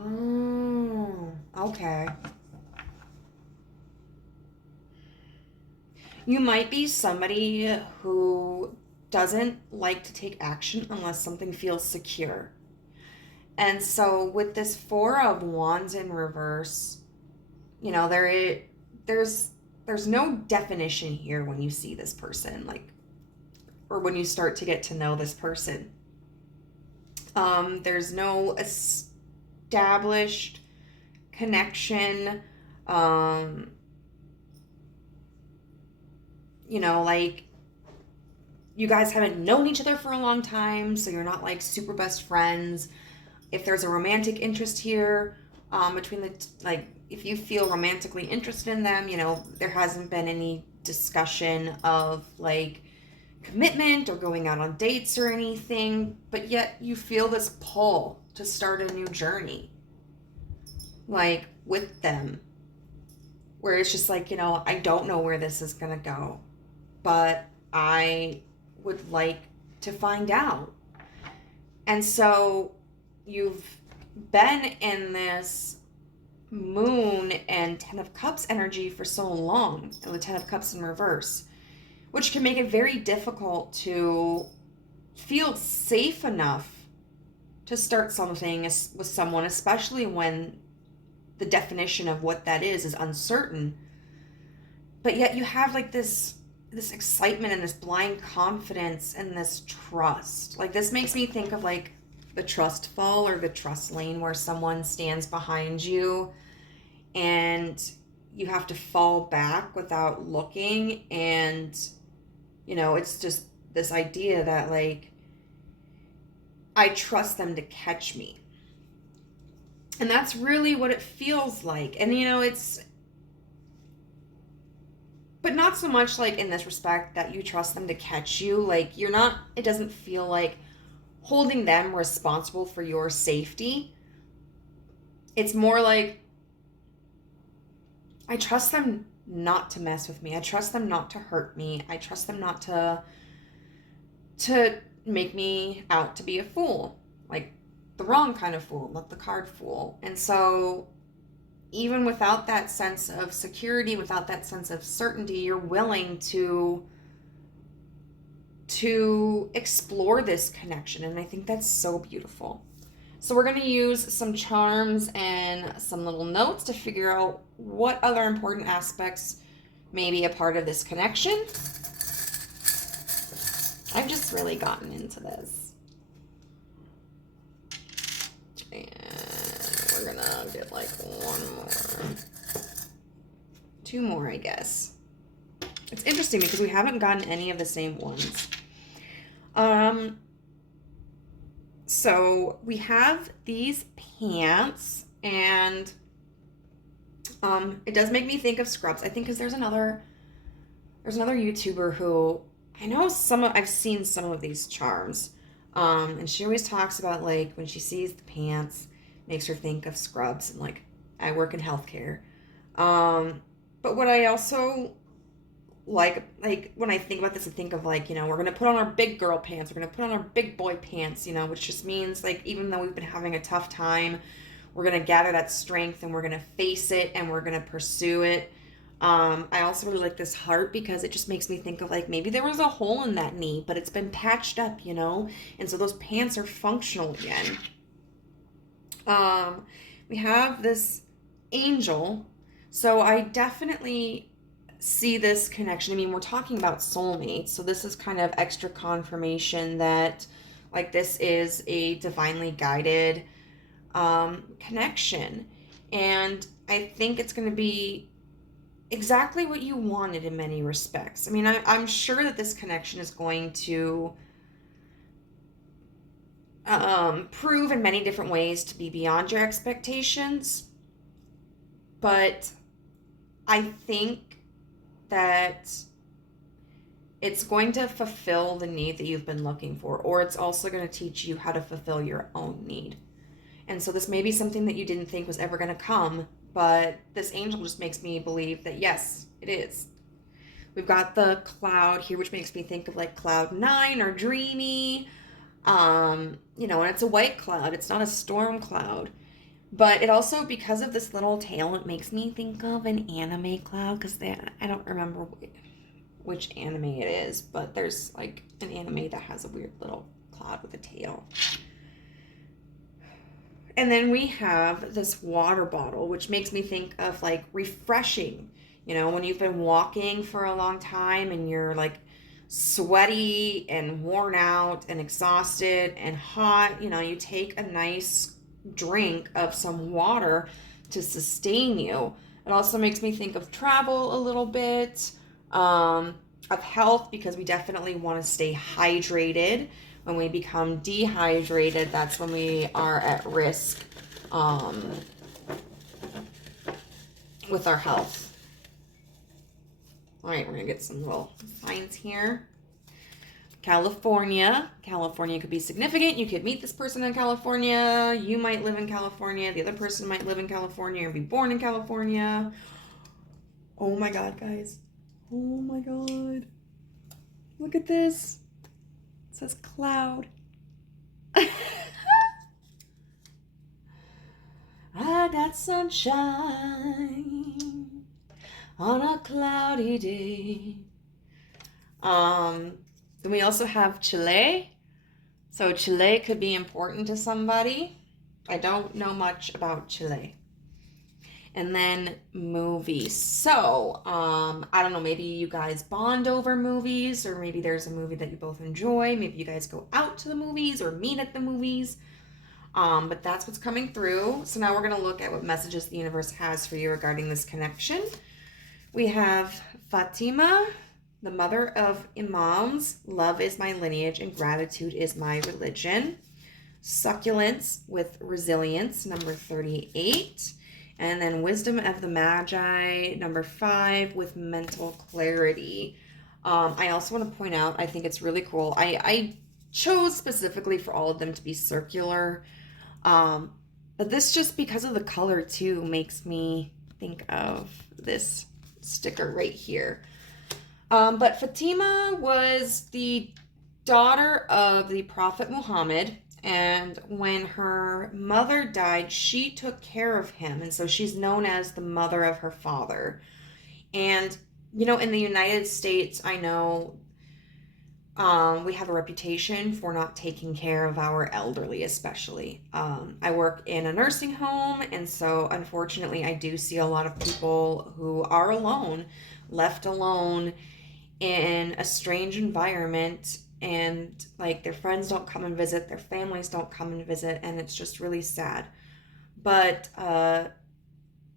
Oh, okay. You might be somebody who doesn't like to take action unless something feels secure. And so with this Four of Wands in reverse, you know, there's no definition here when you see this person, like, or when you start to get to know this person. There's no established connection. You know, like, you guys haven't known each other for a long time, so you're not like super best friends. If there's a romantic interest here, between the, like, if you feel romantically interested in them, you know, there hasn't been any discussion of like commitment or going out on dates or anything, but yet you feel this pull to start a new journey, like, with them, where it's just like, you know, I don't know where this is gonna go, but I would like to find out. And so you've been in this Moon and Ten of Cups energy for so long, and the Ten of Cups in reverse, which can make it very difficult to feel safe enough to start something with someone, especially when the definition of what that is uncertain. But yet you have like this excitement and this blind confidence and this trust. Like, this makes me think of like the trust fall or the trust lane, where someone stands behind you and you have to fall back without looking. And, you know, it's just this idea that, like, I trust them to catch me. And that's really what it feels like. And, you know, but not so much like in this respect that you trust them to catch you. Like, you're not, it doesn't feel like holding them responsible for your safety. It's more like, I trust them not to mess with me. I trust them not to hurt me. I trust them not to make me out to be a fool. Like the wrong kind of fool, not the card fool. And so even without that sense of security, without that sense of certainty, you're willing to explore this connection. And I think that's so beautiful. So we're going to use some charms and some little notes to figure out what other important aspects may be a part of this connection. I've just really gotten into this. And we're going to get like one more. Two more, I guess. It's interesting because we haven't gotten any of the same ones. So we have these pants, and it does make me think of scrubs. I think because there's another YouTuber who I know I've seen some of these charms, and she always talks about like when she sees the pants, makes her think of scrubs, and like I work in healthcare. But what I also like when I think about this, I think of like, we're going to put on our big girl pants, we're going to put on our big boy pants, which just means like, even though we've been having a tough time, we're going to gather that strength and we're going to face it and we're going to pursue it. I also really like this heart because it just makes me think of like, maybe there was a hole in that knee, but it's been patched up, and so those pants are functional again. We have this angel. So I definitely see this connection. I mean, we're talking about soulmates, so this is kind of extra confirmation that like this is a divinely guided connection, and I think it's going to be exactly what you wanted in many respects. I mean, I'm sure that this connection is going to prove in many different ways to be beyond your expectations, but I think that it's going to fulfill the need that you've been looking for, or it's also going to teach you how to fulfill your own need. And so this may be something that you didn't think was ever going to come, but this angel just makes me believe that yes, it is. We've got the cloud here, which makes me think of like cloud 9 or dreamy, and it's a white cloud. It's not a storm cloud. But it also, because of this little tail, it makes me think of an anime cloud, because I don't remember which anime it is, but there's like an anime that has a weird little cloud with a tail. And then we have this water bottle, which makes me think of like refreshing, when you've been walking for a long time and you're like sweaty and worn out and exhausted and hot, you take a nice drink of some water to sustain you. It also makes me think of travel a little bit, of health, because we definitely want to stay hydrated. When we become dehydrated, that's when we are at risk with our health. All right, we're gonna get some little signs here. California could be significant. You could meet this person in California. You might live in California. The other person might live in California or be born in California. Oh my God, guys. Oh my God. Look at this. It says cloud. I got sunshine on a cloudy day. Then we also have Chile. So Chile could be important to somebody. I don't know much about Chile. And then movies. So, I don't know, maybe you guys bond over movies, or maybe there's a movie that you both enjoy. Maybe you guys go out to the movies or meet at the movies. But that's what's coming through. So now we're going to look at what messages the universe has for you regarding this connection. We have Fatima, the mother of imams. Love is my lineage and gratitude is my religion. Succulence with resilience, number 38. And then wisdom of the magi, number 5, with mental clarity. I also want to point out, I think it's really cool. I chose specifically for all of them to be circular. But this, just because of the color too, makes me think of this sticker right here. But Fatima was the daughter of the Prophet Muhammad, and when her mother died, she took care of him, and so she's known as the mother of her father. And in the United States, I know we have a reputation for not taking care of our elderly, especially. I work in a nursing home, and so unfortunately, I do see a lot of people who are alone, left alone in a strange environment, and like their friends don't come and visit, their families don't come and visit, and it's just really sad. But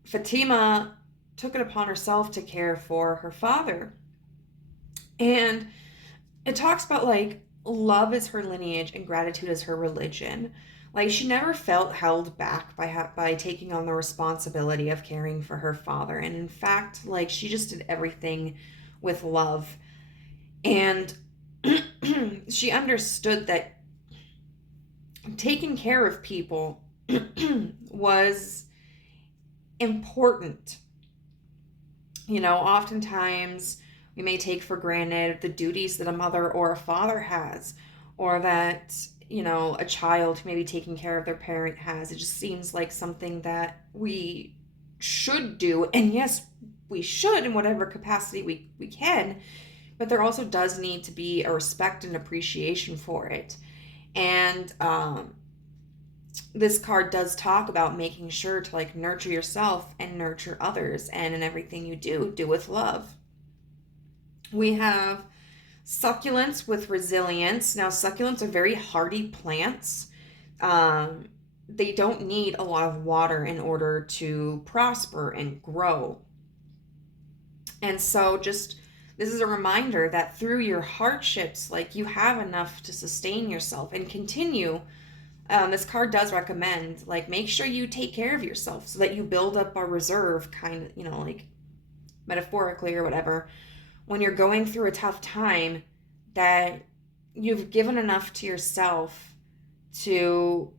Fatima took it upon herself to care for her father. And it talks about like love is her lineage and gratitude is her religion. Like she never felt held back by taking on the responsibility of caring for her father, and in fact, like she just did everything with love. And she understood that taking care of people was important. Oftentimes we may take for granted the duties that a mother or a father has, or that, a child who may be taking care of their parent has. It just seems like something that we should do. And yes, we should in whatever capacity we can, but there also does need to be a respect and appreciation for it. And this card does talk about making sure to like nurture yourself and nurture others, and in everything you do with love. We have succulents with resilience. Now, succulents are very hardy plants. They don't need a lot of water in order to prosper and grow. And so this is a reminder that through your hardships, like you have enough to sustain yourself and continue. This card does recommend, like, make sure you take care of yourself so that you build up a reserve, kind of, like metaphorically or whatever, when you're going through a tough time, that you've given enough to yourself to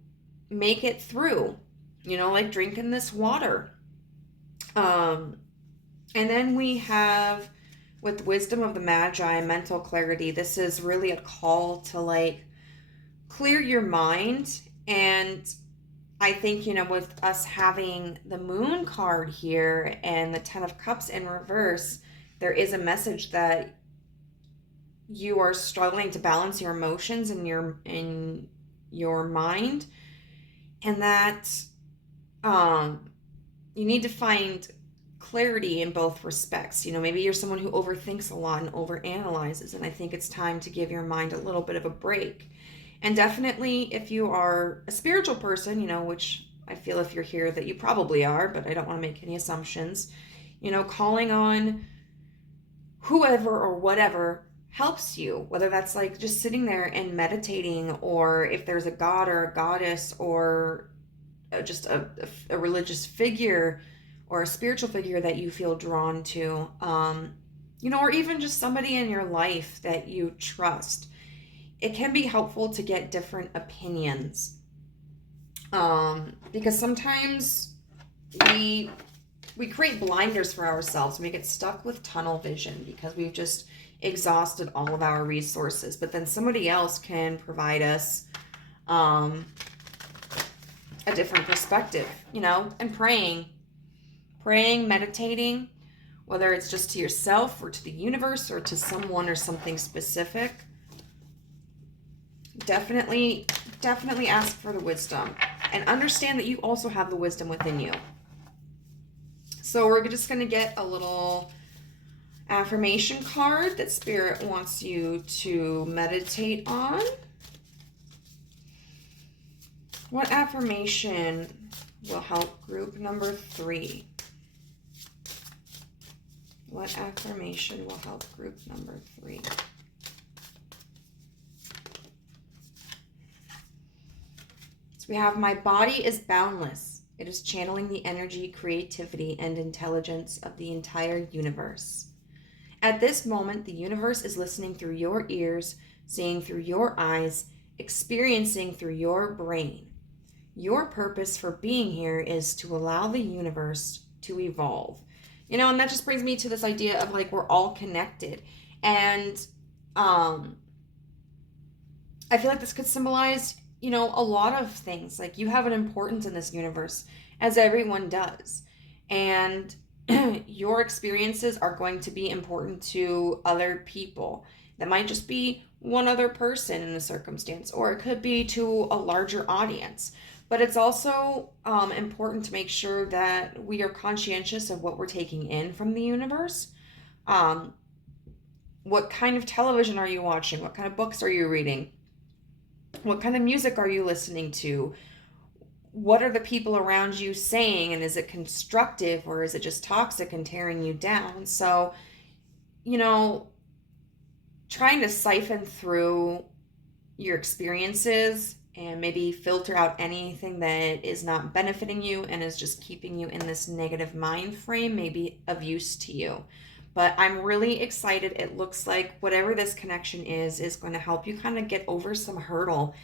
make it through, like drinking this water. And then we have, with wisdom of the Magi, mental clarity. This is really a call to like clear your mind. And I think, with us having the Moon card here and the Ten of Cups in reverse, there is a message that you are struggling to balance your emotions in your mind, and that you need to find clarity in both respects. Maybe you're someone who overthinks a lot and overanalyzes, and I think it's time to give your mind a little bit of a break. And definitely, if you are a spiritual person, which I feel if you're here that you probably are, but I don't want to make any assumptions, calling on whoever or whatever helps you, whether that's like just sitting there and meditating, or if there's a god or a goddess, or just a religious figure or a spiritual figure that you feel drawn to, or even just somebody in your life that you trust. It can be helpful to get different opinions, because sometimes we create blinders for ourselves. We get stuck with tunnel vision because we've just exhausted all of our resources. But then somebody else can provide us a different perspective, and praying, meditating, whether it's just to yourself or to the universe or to someone or something specific. Definitely ask for the wisdom and understand that you also have the wisdom within you. So we're just going to get a little affirmation card that Spirit wants you to meditate on. What affirmation will help group number 3? What affirmation will help group number 3? So we have, my body is boundless. It is channeling the energy, creativity, and intelligence of the entire universe. At this moment, the universe is listening through your ears seeing through your eyes, experiencing through your brain. Your purpose for being here is to allow the universe to evolve. And that just brings me to this idea of like we're all connected. And I feel like this could symbolize, a lot of things. Like you have an importance in this universe, as everyone does. And your experiences are going to be important to other people. That might just be one other person in a circumstance, or it could be to a larger audience. But it's also important to make sure that we are conscientious of what we're taking in from the universe. What kind of television are you watching? What kind of books are you reading? What kind of music are you listening to? What are the people around you saying? And is it constructive or is it just toxic and tearing you down? So, trying to siphon through your experiences and maybe filter out anything that is not benefiting you and is just keeping you in this negative mind frame may be of use to you. But I'm really excited. It looks like whatever this connection is going to help you kind of get over some hurdle.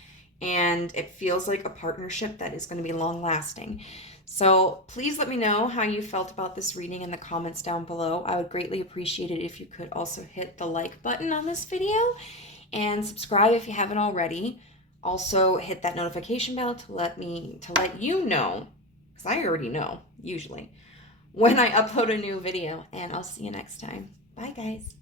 And it feels like a partnership that is going to be long lasting. So please let me know how you felt about this reading in the comments down below. I would greatly appreciate it if you could also hit the like button on this video and subscribe if you haven't already. Also hit that notification bell to let you know, because I already know usually, when I upload a new video. And I'll see you next time. Bye guys.